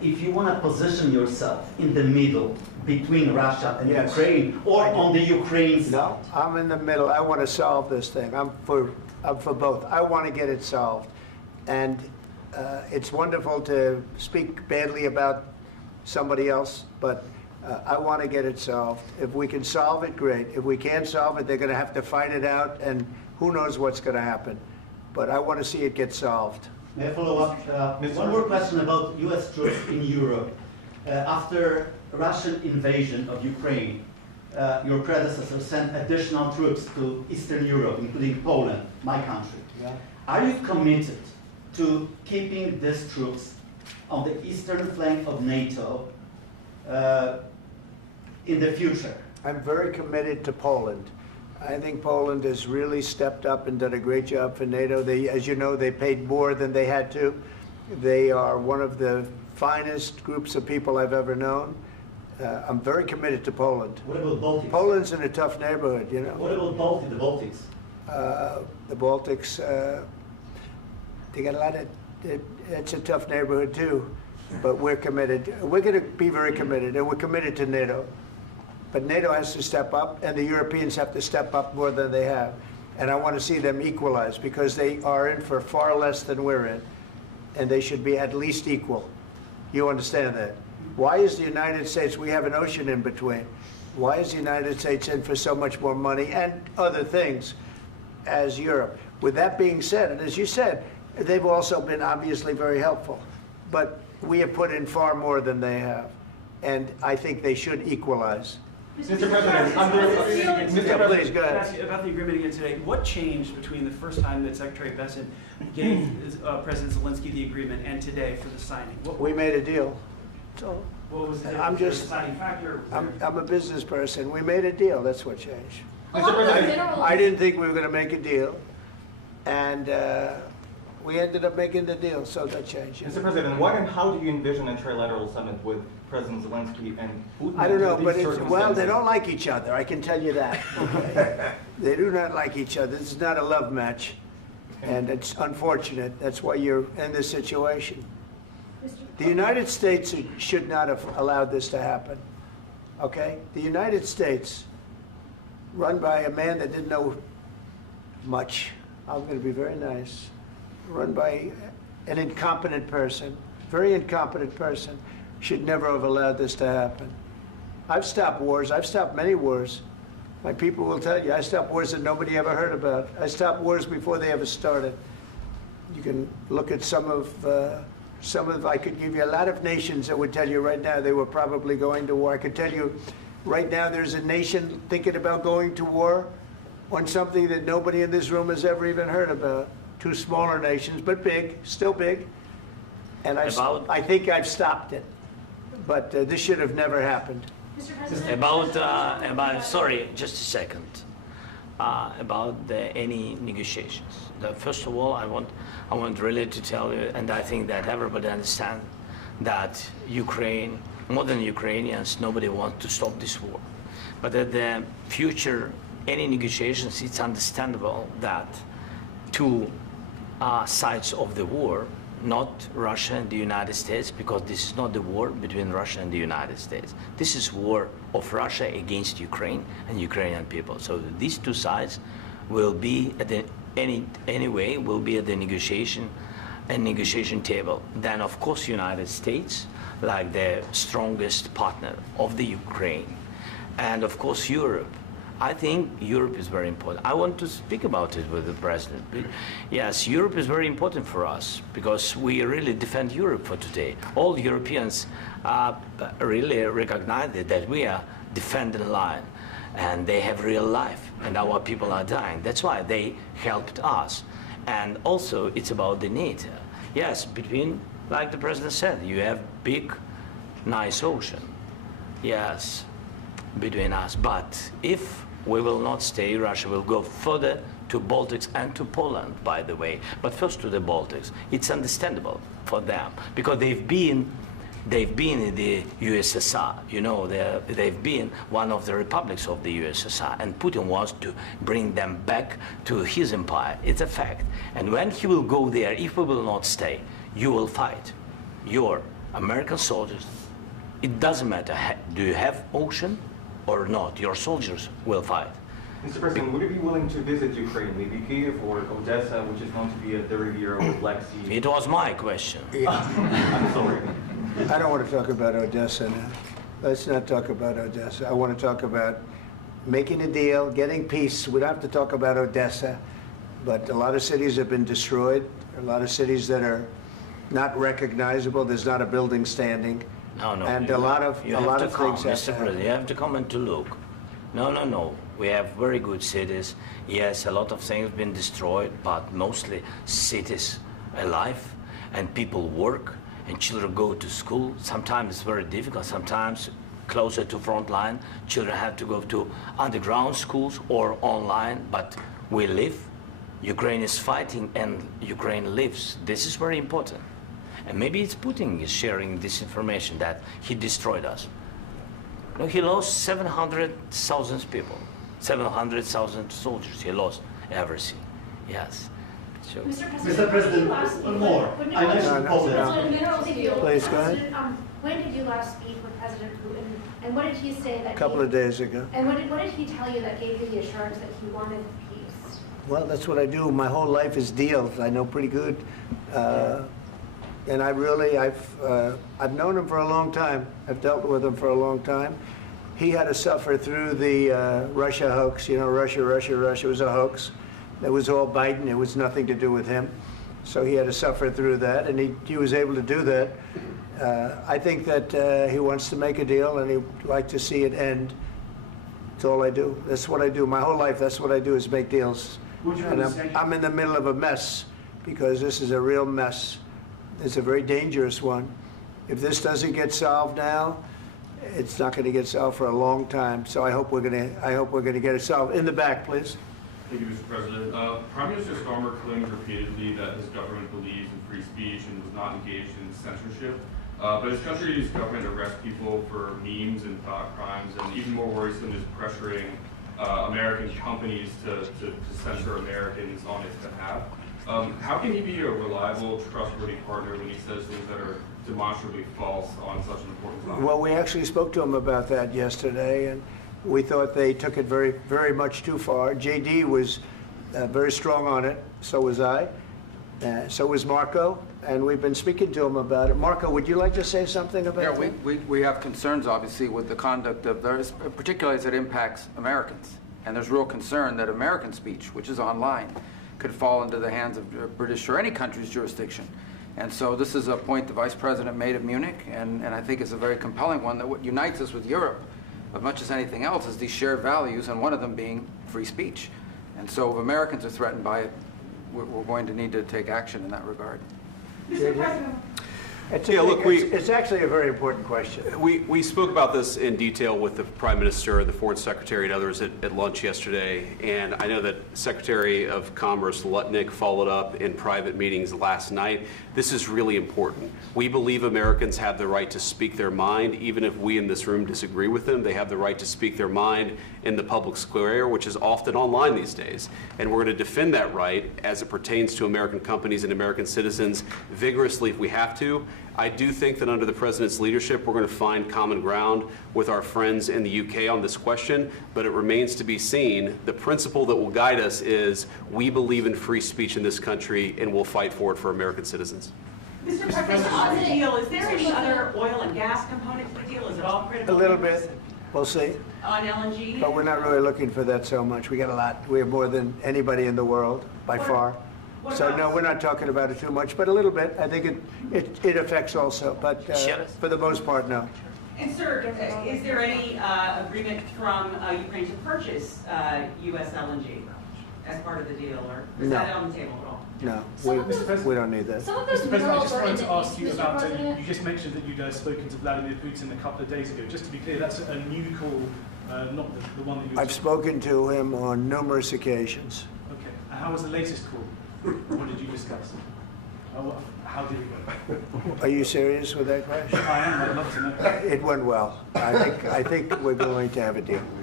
if you want to position yourself in the middle between Russia and Yes. Ukraine, or on the Ukraine side? No, I'm in the middle. I want to solve this thing. I'm for both. I want to get it solved. And it's wonderful to speak badly about somebody else, but I want to get it solved. If we can solve it, great. If we can't solve it, they're going to have to fight it out, and who knows what's going to happen. But I want to see it get solved. May I follow up? One more question about U.S. troops in Europe. After Russian invasion of Ukraine, your predecessor sent additional troops to Eastern Europe, including Poland, my country. Yeah. Are you committed to keeping these troops on the eastern flank of NATO in the future? I'm very committed to Poland. I think Poland has really stepped up and done a great job for NATO. They, as you know, they paid more than they had to. They are one of the finest groups of people I've ever known. I'm very committed to Poland. What about Baltics? Poland's in a tough neighborhood, you know. What about the Baltics? The Baltics, they got a lot of, it's a tough neighborhood too, but we're committed. We're going to be very committed, and we're committed to NATO. But NATO has to step up, and the Europeans have to step up more than they have. And I want to see them equalize, because they are in for far less than we're in, and they should be at least equal. You understand that? Why is the United States, we have an ocean in between, why is the United States in for so much more money and other things as Europe? With that being said, and as you said, they've also been obviously very helpful, but we have put in far more than they have, and I think they should equalize. Mr. President, Yeah, please, go Can I ahead. ask you about the agreement again today? What changed between the first time that Secretary Bessent gave President Zelenskyy the agreement and today for the signing? We made a deal. So What was the I'm just- deciding factor? I'm a business person. We made a deal. That's what changed. along with the minerals. I didn't think we were going to make a deal, and we ended up making the deal, so that changed. Mr. President, what and how do you envision a trilateral summit with President Zelenskyy and Putin? I don't know, under but these well, they circumstances? don't like each other. I can tell you that. Okay? They do not like each other. This is not a love match, and it's unfortunate. That's why you're in this situation. The United States should not have allowed this to happen. Okay? The United States, run by a man that didn't know much. I'm going to be very nice. Run by an incompetent person, very incompetent person, should never have allowed this to happen. I've stopped wars. I've stopped many wars. My people will tell you, I stopped wars that nobody ever heard about. I stopped wars before they ever started. You can look at some of, I could give you a lot of nations that would tell you right now they were probably going to war. I could tell you right now there's a nation thinking about going to war on something that nobody in this room has ever even heard about. Two smaller nations, but big, still big. And I think I've stopped it. But this should have never happened. Mr. President, About sorry, just a second. About any negotiations. First of all, I want really to tell you, and I think that everybody understands that Ukraine, more than Ukrainians, nobody wants to stop this war. But at the future, any negotiations, it's understandable that two sides of the war, not Russia and the United States, because this is not the war between Russia and the United States. This is war of Russia against Ukraine and Ukrainian people. So these two sides will be at the anyway will be at the negotiation table. Then of course United States, like the strongest partner of the Ukraine, and of course Europe. I think Europe is very important. I want to speak about it with the president. Yes, Europe is very important for us because we really defend Europe for today. All Europeans really recognize that we are defending the line, and they have real life, and our people are dying. That's why they helped us. And also, it's about the NATO. Yes, between, like the president said, you have big, nice ocean. Yes, between us. But if we will not stay, Russia will go further to Baltics and to Poland, by the way. But first to the Baltics. It's understandable for them because they've been in the USSR. You know, they've been one of the republics of the USSR, and Putin wants to bring them back to his empire. It's a fact. And when he will go there, if we will not stay, you will fight. Your American soldiers, it doesn't matter, do you have ocean or not, your soldiers will fight. Mr. President, would you be willing to visit Ukraine, maybe Kyiv or Odessa, which is known to be a derriere of the Black Sea? It was my question. I'm sorry. I don't want to talk about Odessa now. Let's not talk about Odessa. I want to talk about making a deal, getting peace. We don't have to talk about Odessa, but a lot of cities have been destroyed. A lot of cities that are not recognizable. There's not a building standing. No, And a lot of things have Mr. to President, happen. you have to come and to look. No. We have very good cities. Yes, a lot of things have been destroyed, but mostly cities alive, and people work, and children go to school. Sometimes it's very difficult. Sometimes closer to front line, children have to go to underground schools or online, but we live. Ukraine is fighting, and Ukraine lives. This is very important. And maybe it's Putin is sharing this information that he destroyed us. No, he lost 700,000 people, 700,000 soldiers. He lost everything. Yes. So, Mr. President, one more. I mentioned Poland. Please, go ahead. When did you last speak with President Putin, and what did he say that? A couple of days ago. And what did he tell you that gave you the assurance that he wanted peace? Well, that's what I do. My whole life is deals. I know pretty good. And I've known him for a long time. I've dealt with him for a long time. He had to suffer through the Russia hoax. You know, Russia was a hoax. It was all Biden. It was nothing to do with him. So he had to suffer through that, and he was able to do that. I think that he wants to make a deal, and he'd like to see it end. That's all I do. That's what I do. My whole life, that's what I do, is make deals. And I'm in the middle of a mess, because this is a real mess. It's a very dangerous one. If this doesn't get solved now, it's not going to get solved for a long time. So I hope we're going to get it solved. In the back, please. Thank you, Mr. President. Prime Minister Starmer claimed repeatedly that his government believes in free speech and was not engaged in censorship. But his country's government arrests people for memes and thought crimes, and even more worrisome is pressuring American companies to censor Americans on its behalf. How can he be a reliable, trustworthy partner when he says things that are demonstrably false on such an important topic? Well, we actually spoke to him about that yesterday, and we thought they took it very, very much too far. JD was very strong on it. So was I. So was Marco, and we've been speaking to him about it. Marco, would you like to say something about that? Yeah, we have concerns, obviously, with the conduct of theirs, particularly as it impacts Americans. And there's real concern that American speech, which is online, could fall into the hands of British or any country's jurisdiction. And so this is a point the Vice President made at Munich, and I think it's a very compelling one, that what unites us with Europe, as much as anything else, is these shared values, and one of them being free speech. And so if Americans are threatened by it, we're going to need to take action in that regard. Mr. President. It's actually a very important question. We spoke about this in detail with the Prime Minister, the Foreign Secretary, and others at lunch yesterday. And I know that Secretary of Commerce Lutnick followed up in private meetings last night. This is really important. We believe Americans have the right to speak their mind, even if we in this room disagree with them. They have the right to speak their mind in the public square, which is often online these days. And we're going to defend that right as it pertains to American companies and American citizens vigorously if we have to. I do think that under the President's leadership, we're going to find common ground with our friends in the UK on this question, but it remains to be seen. The principle that will guide us is we believe in free speech in this country, and we'll fight for it for American citizens. Mr. President, on the deal, is there any other oil and gas component to the deal? Is it all critical? A little bit. We'll see. On LNG? But we're not really looking for that so much. We got a lot. We have more than anybody in the world, by far. So no, we're not talking about it too much, but a little bit. I think it affects also, but for the most part, no. And sir, is there any agreement from Ukraine to purchase U.S. LNG as part of the deal, or is that on the table at all? No, we don't need that. Mr. President, I just wanted to ask you about, you just mentioned that you'd spoken to Vladimir Putin a couple of days ago. Just to be clear, that's a new call, not the one that you... I've spoken to him on numerous occasions. Okay. And how was the latest call? What did you discuss? How did it go? Are you serious with that question? I am. I'd love to know. It went well. I think we're going to have a deal.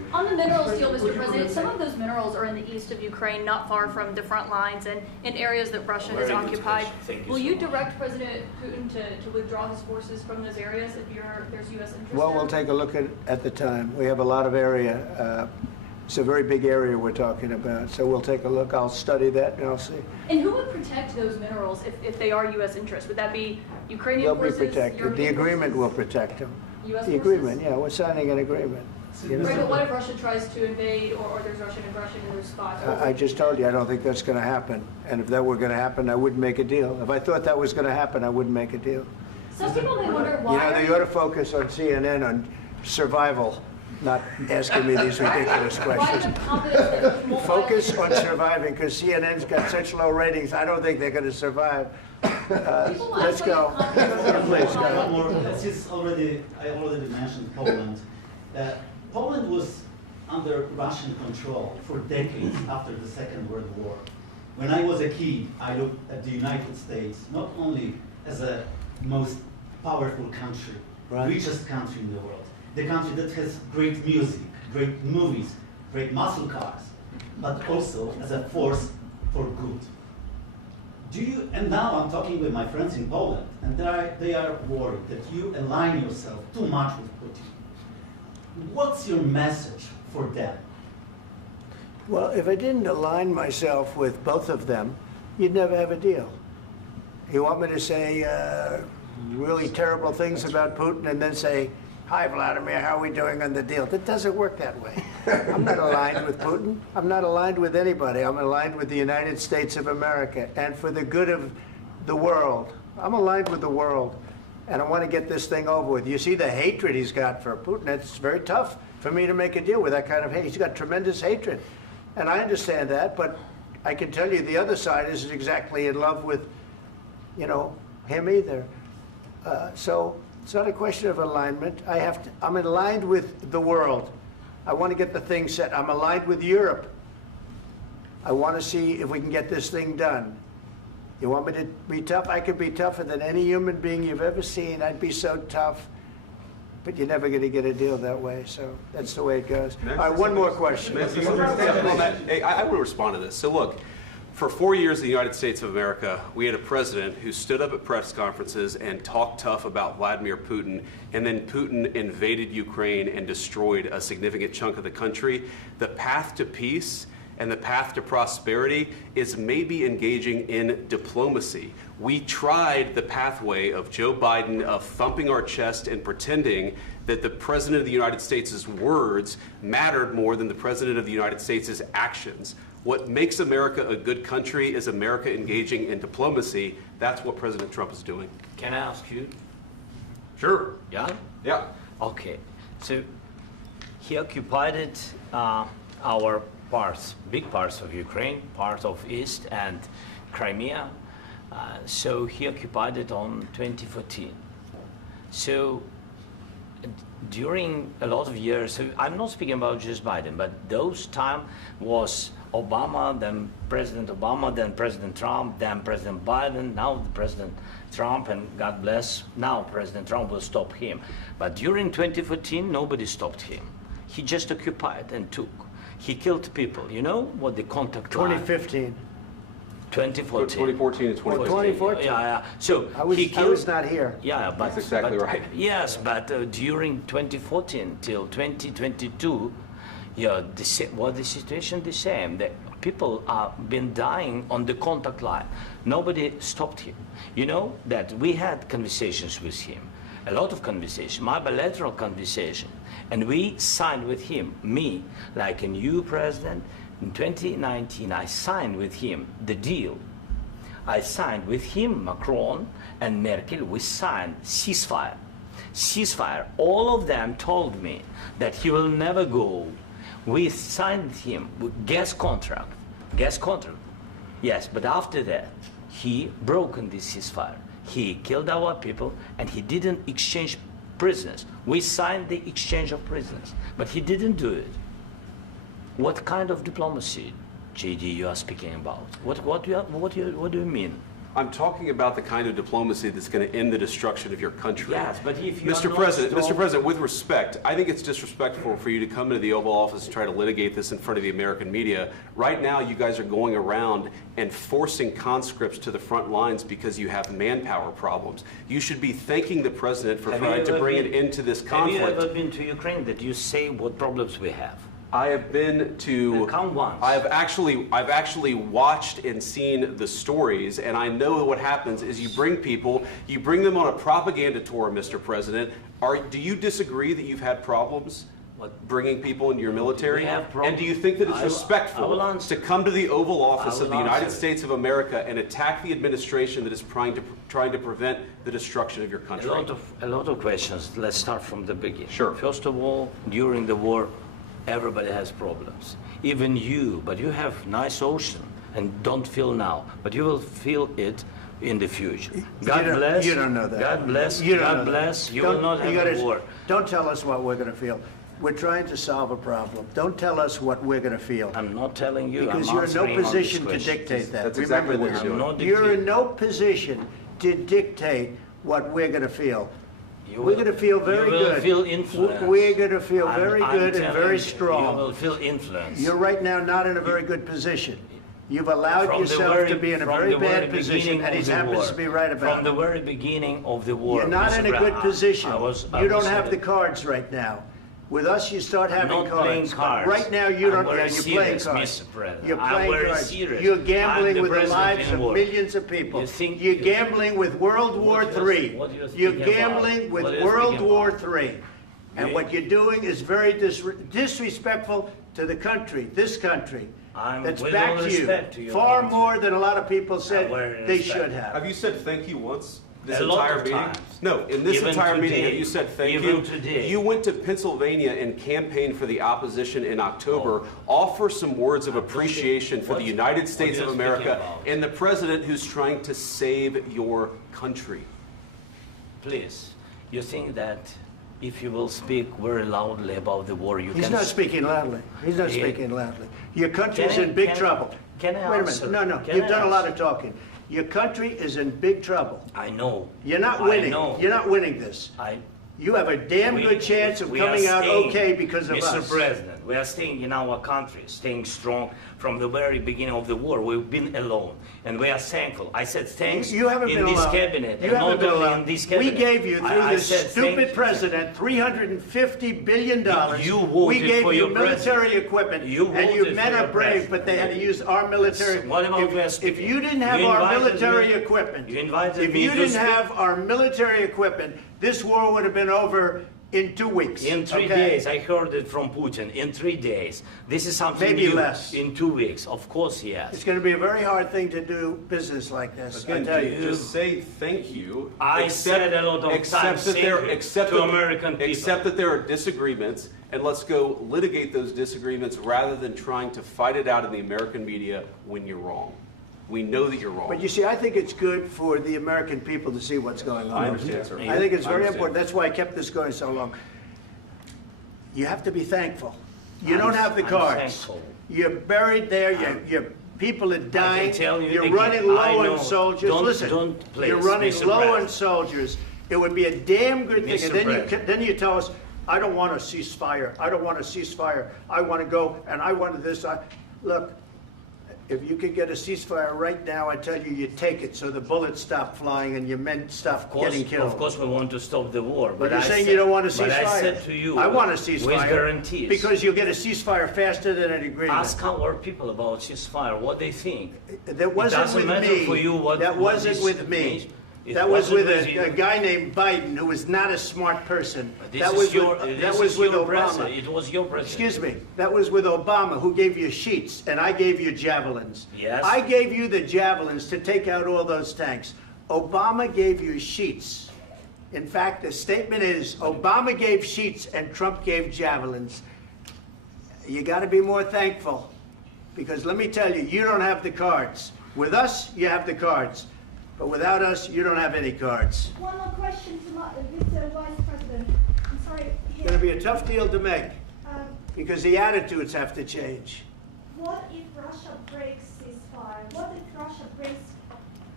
On the minerals deal, Mr. President, some of those minerals are in the east of Ukraine, not far from the front lines and in areas that Russia has occupied. Will you direct President Putin to withdraw his forces from those areas if there's U.S. interest? Well, we'll take a look at the time. We have a lot of area. It's a very big area we're talking about, so we'll take a look. I'll study that and I'll see. And who would protect those minerals if they are U.S. interests? Would that be Ukrainian They'll forces? be protected. European The agreement forces? will protect them. U.S. The forces? agreement, yeah, we're signing an agreement. You know? Right, but what if Russia tries to invade or there's Russian aggression in those spots? I just told you, I don't think that's going to happen. And if that were going to happen, I wouldn't make a deal. If I thought that was going to happen, I wouldn't make a deal. Some people may wonder why. You know, they ought to focus on CNN on survival, not asking me these ridiculous questions. Focus on surviving, because CNN's got such low ratings, I don't think they're going to survive. Let's go. Please, go. One more. I already mentioned Poland. Poland was under Russian control for decades after the Second World War. When I was a kid, I looked at the United States not only as a most powerful country, richest country in the world, the country that has great music, great movies, great muscle cars, but also as a force for good. And now I'm talking with my friends in Poland, and they are worried that you align yourself too much with Putin. What's your message for them? Well, if I didn't align myself with both of them, you'd never have a deal. You want me to say really terrible things about Putin and then say, "Hi, Vladimir, how are we doing on the deal?" That doesn't work that way. I'm not aligned with Putin. I'm not aligned with anybody. I'm aligned with the United States of America. And for the good of the world, I'm aligned with the world. And I want to get this thing over with. You see the hatred he's got for Putin. It's very tough for me to make a deal with that kind of hate. He's got tremendous hatred. And I understand that, but I can tell you the other side isn't exactly in love with, you know, him either. So it's not a question of alignment. I'm aligned with the world. I want to get the thing set. I'm aligned with Europe. I want to see if we can get this thing done. You want me to be tough? I could be tougher than any human being you've ever seen. I'd be so tough. But you're never going to get a deal that way. So that's the way it goes. All right, one more question. I will respond to this. So look, for 4 years in the United States of America, we had a president who stood up at press conferences and talked tough about Vladimir Putin, and then Putin invaded Ukraine and destroyed a significant chunk of the country. The path to peace and the path to prosperity is maybe engaging in diplomacy. We tried the pathway of Joe Biden of thumping our chest and pretending that the President of the United States' words mattered more than the President of the United States' actions. What makes America a good country is America engaging in diplomacy. That's what President Trump is doing. Can I ask you? Sure. Yeah? Yeah. Okay. So he occupied our parts, big parts of Ukraine, part of East and Crimea. So he occupied it on 2014. So during a lot of years, so I'm not speaking about just Biden, but those time was Obama, then President Obama, then President Trump, then President Biden, now President Trump, and God bless, now President Trump will stop him. But during 2014, nobody stopped him. He just occupied and took. He killed people. You know what the contact line? 2015. 2014 and 2015. 2014. Yeah. So I was not here. Yeah, but that's exactly right. Yes, but during 2014 till 2022, yeah, the situation the same. The people have been dying on the contact line. Nobody stopped him. You know that we had conversations with him, a lot of conversation, my bilateral conversation, and we signed with him, me, like a new president. In 2019, I signed with him the deal. I signed with him, Macron and Merkel, we signed ceasefire. Ceasefire. All of them told me that he will never go. We signed with him with gas contract. Gas contract. Yes, but after that, he broken this ceasefire. He killed our people and he didn't exchange prisoners. We signed the exchange of prisoners, but he didn't do it. What kind of diplomacy, JD, you are speaking about? What do you mean? I'm talking about the kind of diplomacy that's going to end the destruction of your country. Yes, but if you Mr. are President, not Mr. strong- President, with respect, I think it's disrespectful for you to come into the Oval Office and try to litigate this in front of the American media. Right now, you guys are going around and forcing conscripts to the front lines because you have manpower problems. You should be thanking the President for Have trying you to ever bring been- it into this Have conflict. you ever been to Ukraine that you say what problems we have? I have been to. Come once. I've actually watched and seen the stories, and I know what happens is you bring them on a propaganda tour, Mr. President. Do you disagree that you've had problems bringing people into your military? We have And problems. do you think that it's I will respectful answer. to come to the Oval Office I of the will United answer. States of America and attack the administration that is trying to prevent the destruction of your country? A lot of questions. Let's start from the beginning. Sure. First of all, during the war, everybody has problems. Even you, but you have nice ocean and don't feel now, but you will feel it in the future. God bless. You don't know that. God bless. You don't God know that. bless. You Don't- will not you have gotta- a war. Don't tell us what we're going to feel. We're trying to solve a problem. Don't tell us what we're going to feel. I'm not telling you. Because I'm you're in no answering on this position to question. dictate that. That's Remember exactly what this. you're doing. I'm not You're in dictating. no position to dictate what we're going to feel. You We're will- going to feel very you will good. feel influenced. We're going to feel I'm- very I'm good and telling very you, strong. You will feel influence. You're right now not in a very good position. You've allowed From the yourself very- to be in a from very the very bad position, beginning and of he the happens war. to be right about From the it. very beginning of the war. You're not Mr. in a Brown, good position. I You was don't have the saying- cards right now. With us, you start having I'm not playing cards. cards. Right now, you I'm don't. very Yeah, you're playing serious, cards. Mr. President. You're I'm playing very cards. serious. You're I'm gambling the with the president lives in of war. millions of people. You think- You're gambling with World War What do you- III. what do you You're think about? gambling with What do you World think War about? III. And You- what you're doing is very disrespectful to the country, this country. I'm That's with back all to respect to you. your Far country. more than a lot of people said very they respect. should have. Have you said thank you once? This A lot entire of meeting? times. No, in this Even entire meeting, have today. you said thank Even you? today. You went to Pennsylvania and campaigned for the opposition in October. Offer some words of appreciation for the United States what of are you speaking America about? and the president who's trying to save your country. Please, you think that if you will speak very loudly about the war, you He's can... not speaking loudly. He's not Yeah. speaking loudly. Your country's Can I- in big can- trouble. can I Wait a answer? minute. No, Can you've I done a lot answer? of talking. Your country is in big trouble. I know. You're not I winning. know. You're not winning this. You have a damn good chance of we are coming out staying, okay because of Mr. us. President, we are staying in our country, staying strong from the very beginning of the war. We've been alone, and we are thankful. I said thanks You haven't in been this alone. cabinet, You and haven't not been only alone. in this We cabinet. gave you, through I this said stupid thank you. president, $350 billion. You We voted gave for you your military president. equipment, You and you voted men for are your brave, president. but they had to use our military. What about If you didn't have You our invited military me- equipment, You invited if me you to didn't speak. have our military equipment, this war would have been over in 2 weeks. In 3 okay? days, I heard it from Putin. In 3 days, this is something Maybe new. less. In 2 weeks, of course, yes. It's going to be a very hard thing to do business like this. I Again, tell you. just say thank you. I said a lot of except times that thank there, you except to that- American people. Except that there are disagreements, and let's go litigate those disagreements rather than trying to fight it out in the American media when you're wrong. We know that you're wrong. But you see, I think it's good for the American people to see what's going on. I understand, sir. I think it's I very understand. important. That's why I kept this going so long. You have to be thankful. You don't have the I'm cards. thankful. You're buried there. Your people are dying. tell you You're again, running I low know. on soldiers. Don't- Listen, don't, please, you're running Mr. low on President. soldiers. It would be a damn good thing. Mr. And then President. then you tell us, I don't want a ceasefire. I don't want a ceasefire. I want to go and I want this. Look, if you could get a ceasefire right now, I tell you, you take it so the bullets stop flying and your men stop getting killed. Of course, we want to stop the war. But you're I saying said- you don't want a ceasefire. But I said to you, I want a with ceasefire. guarantees. Because you'll get a ceasefire faster than an agreement. Ask our people about ceasefire, what they think. That wasn't doesn't with matter me. for you what- That what wasn't is- with me. It That was wasn't with with you. a guy named Biden, who was not a smart person. This That is was your, with, this that was is with your Obama. president. It was your president. Excuse me. That was with Obama, who gave you sheets, and I gave you javelins. Yes. I gave you the javelins to take out all those tanks. Obama gave you sheets. In fact, the statement is Obama gave sheets and Trump gave javelins. You got to be more thankful, because let me tell you, you don't have the cards. With us, you have the cards. But without us, you don't have any cards. One more question to Mr. Vice President. I'm sorry. It's going to be a tough deal to make, Um, because the attitudes have to change. What if Russia breaks ceasefire? What if Russia breaks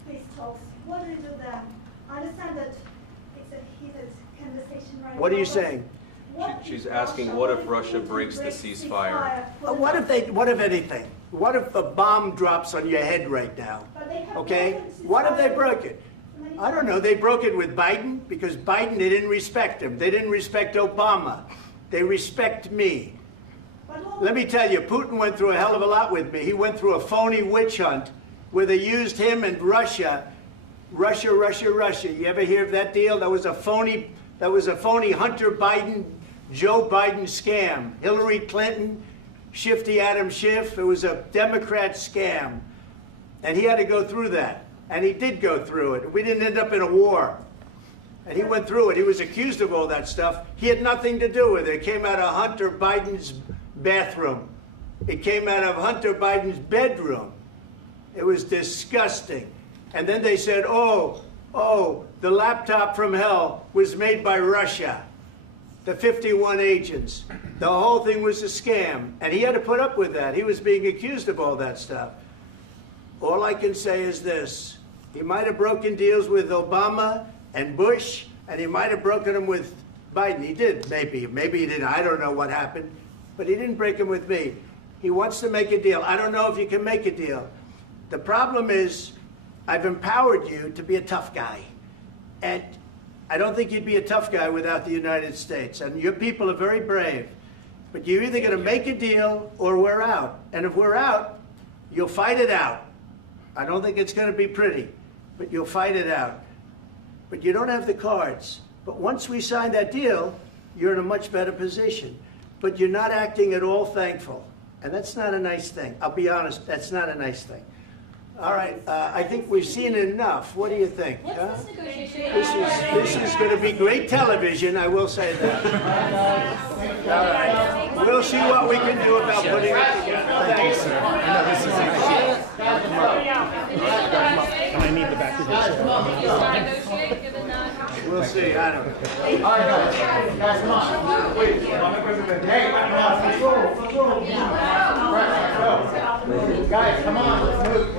peace talks, what do you do then? I understand that it's a heated conversation right now. What are you but saying? She's asking, what if Russia breaks the ceasefire? What if anything? What if a bomb drops on your head right now? Okay? What if they broke it? I don't know. They broke it with Biden because Biden, they didn't respect him. They didn't respect Obama. They respect me. Let me tell you, Putin went through a hell of a lot with me. He went through a phony witch hunt where they used him and Russia. Russia. You ever hear of that deal? That was a phony Hunter Biden, Joe Biden scam. Hillary Clinton, Shifty Adam Schiff. It was a Democrat scam. And he had to go through that. And he did go through it. We didn't end up in a war. And he went through it. He was accused of all that stuff. He had nothing to do with it. It came out of Hunter Biden's bathroom. It came out of Hunter Biden's bedroom. It was disgusting. And then they said, oh, the laptop from hell was made by Russia. The 51 agents. The whole thing was a scam. And he had to put up with that. He was being accused of all that stuff. All I can say is this. He might have broken deals with Obama and Bush, and he might have broken them with Biden. He did, maybe. Maybe he didn't. I don't know what happened. But he didn't break them with me. He wants to make a deal. I don't know if you can make a deal. The problem is, I've empowered you to be a tough guy. And I don't think you'd be a tough guy without the United States. And your people are very brave. But you're either going to make a deal or we're out. And if we're out, you'll fight it out. I don't think it's going to be pretty, but you'll fight it out. But you don't have the cards. But once we sign that deal, you're in a much better position. But you're not acting at all thankful. And that's not a nice thing. I'll be honest, that's not a nice thing. All right, I think we've seen enough. What do you think? Huh? This is going to be great television, I will say that. All right. We'll see what we can do about putting it together. Thank you, sir. I know this is I need the back of your We'll see, I don't know. All right, guys, come on. Wait, hey, guys, come on, let's move.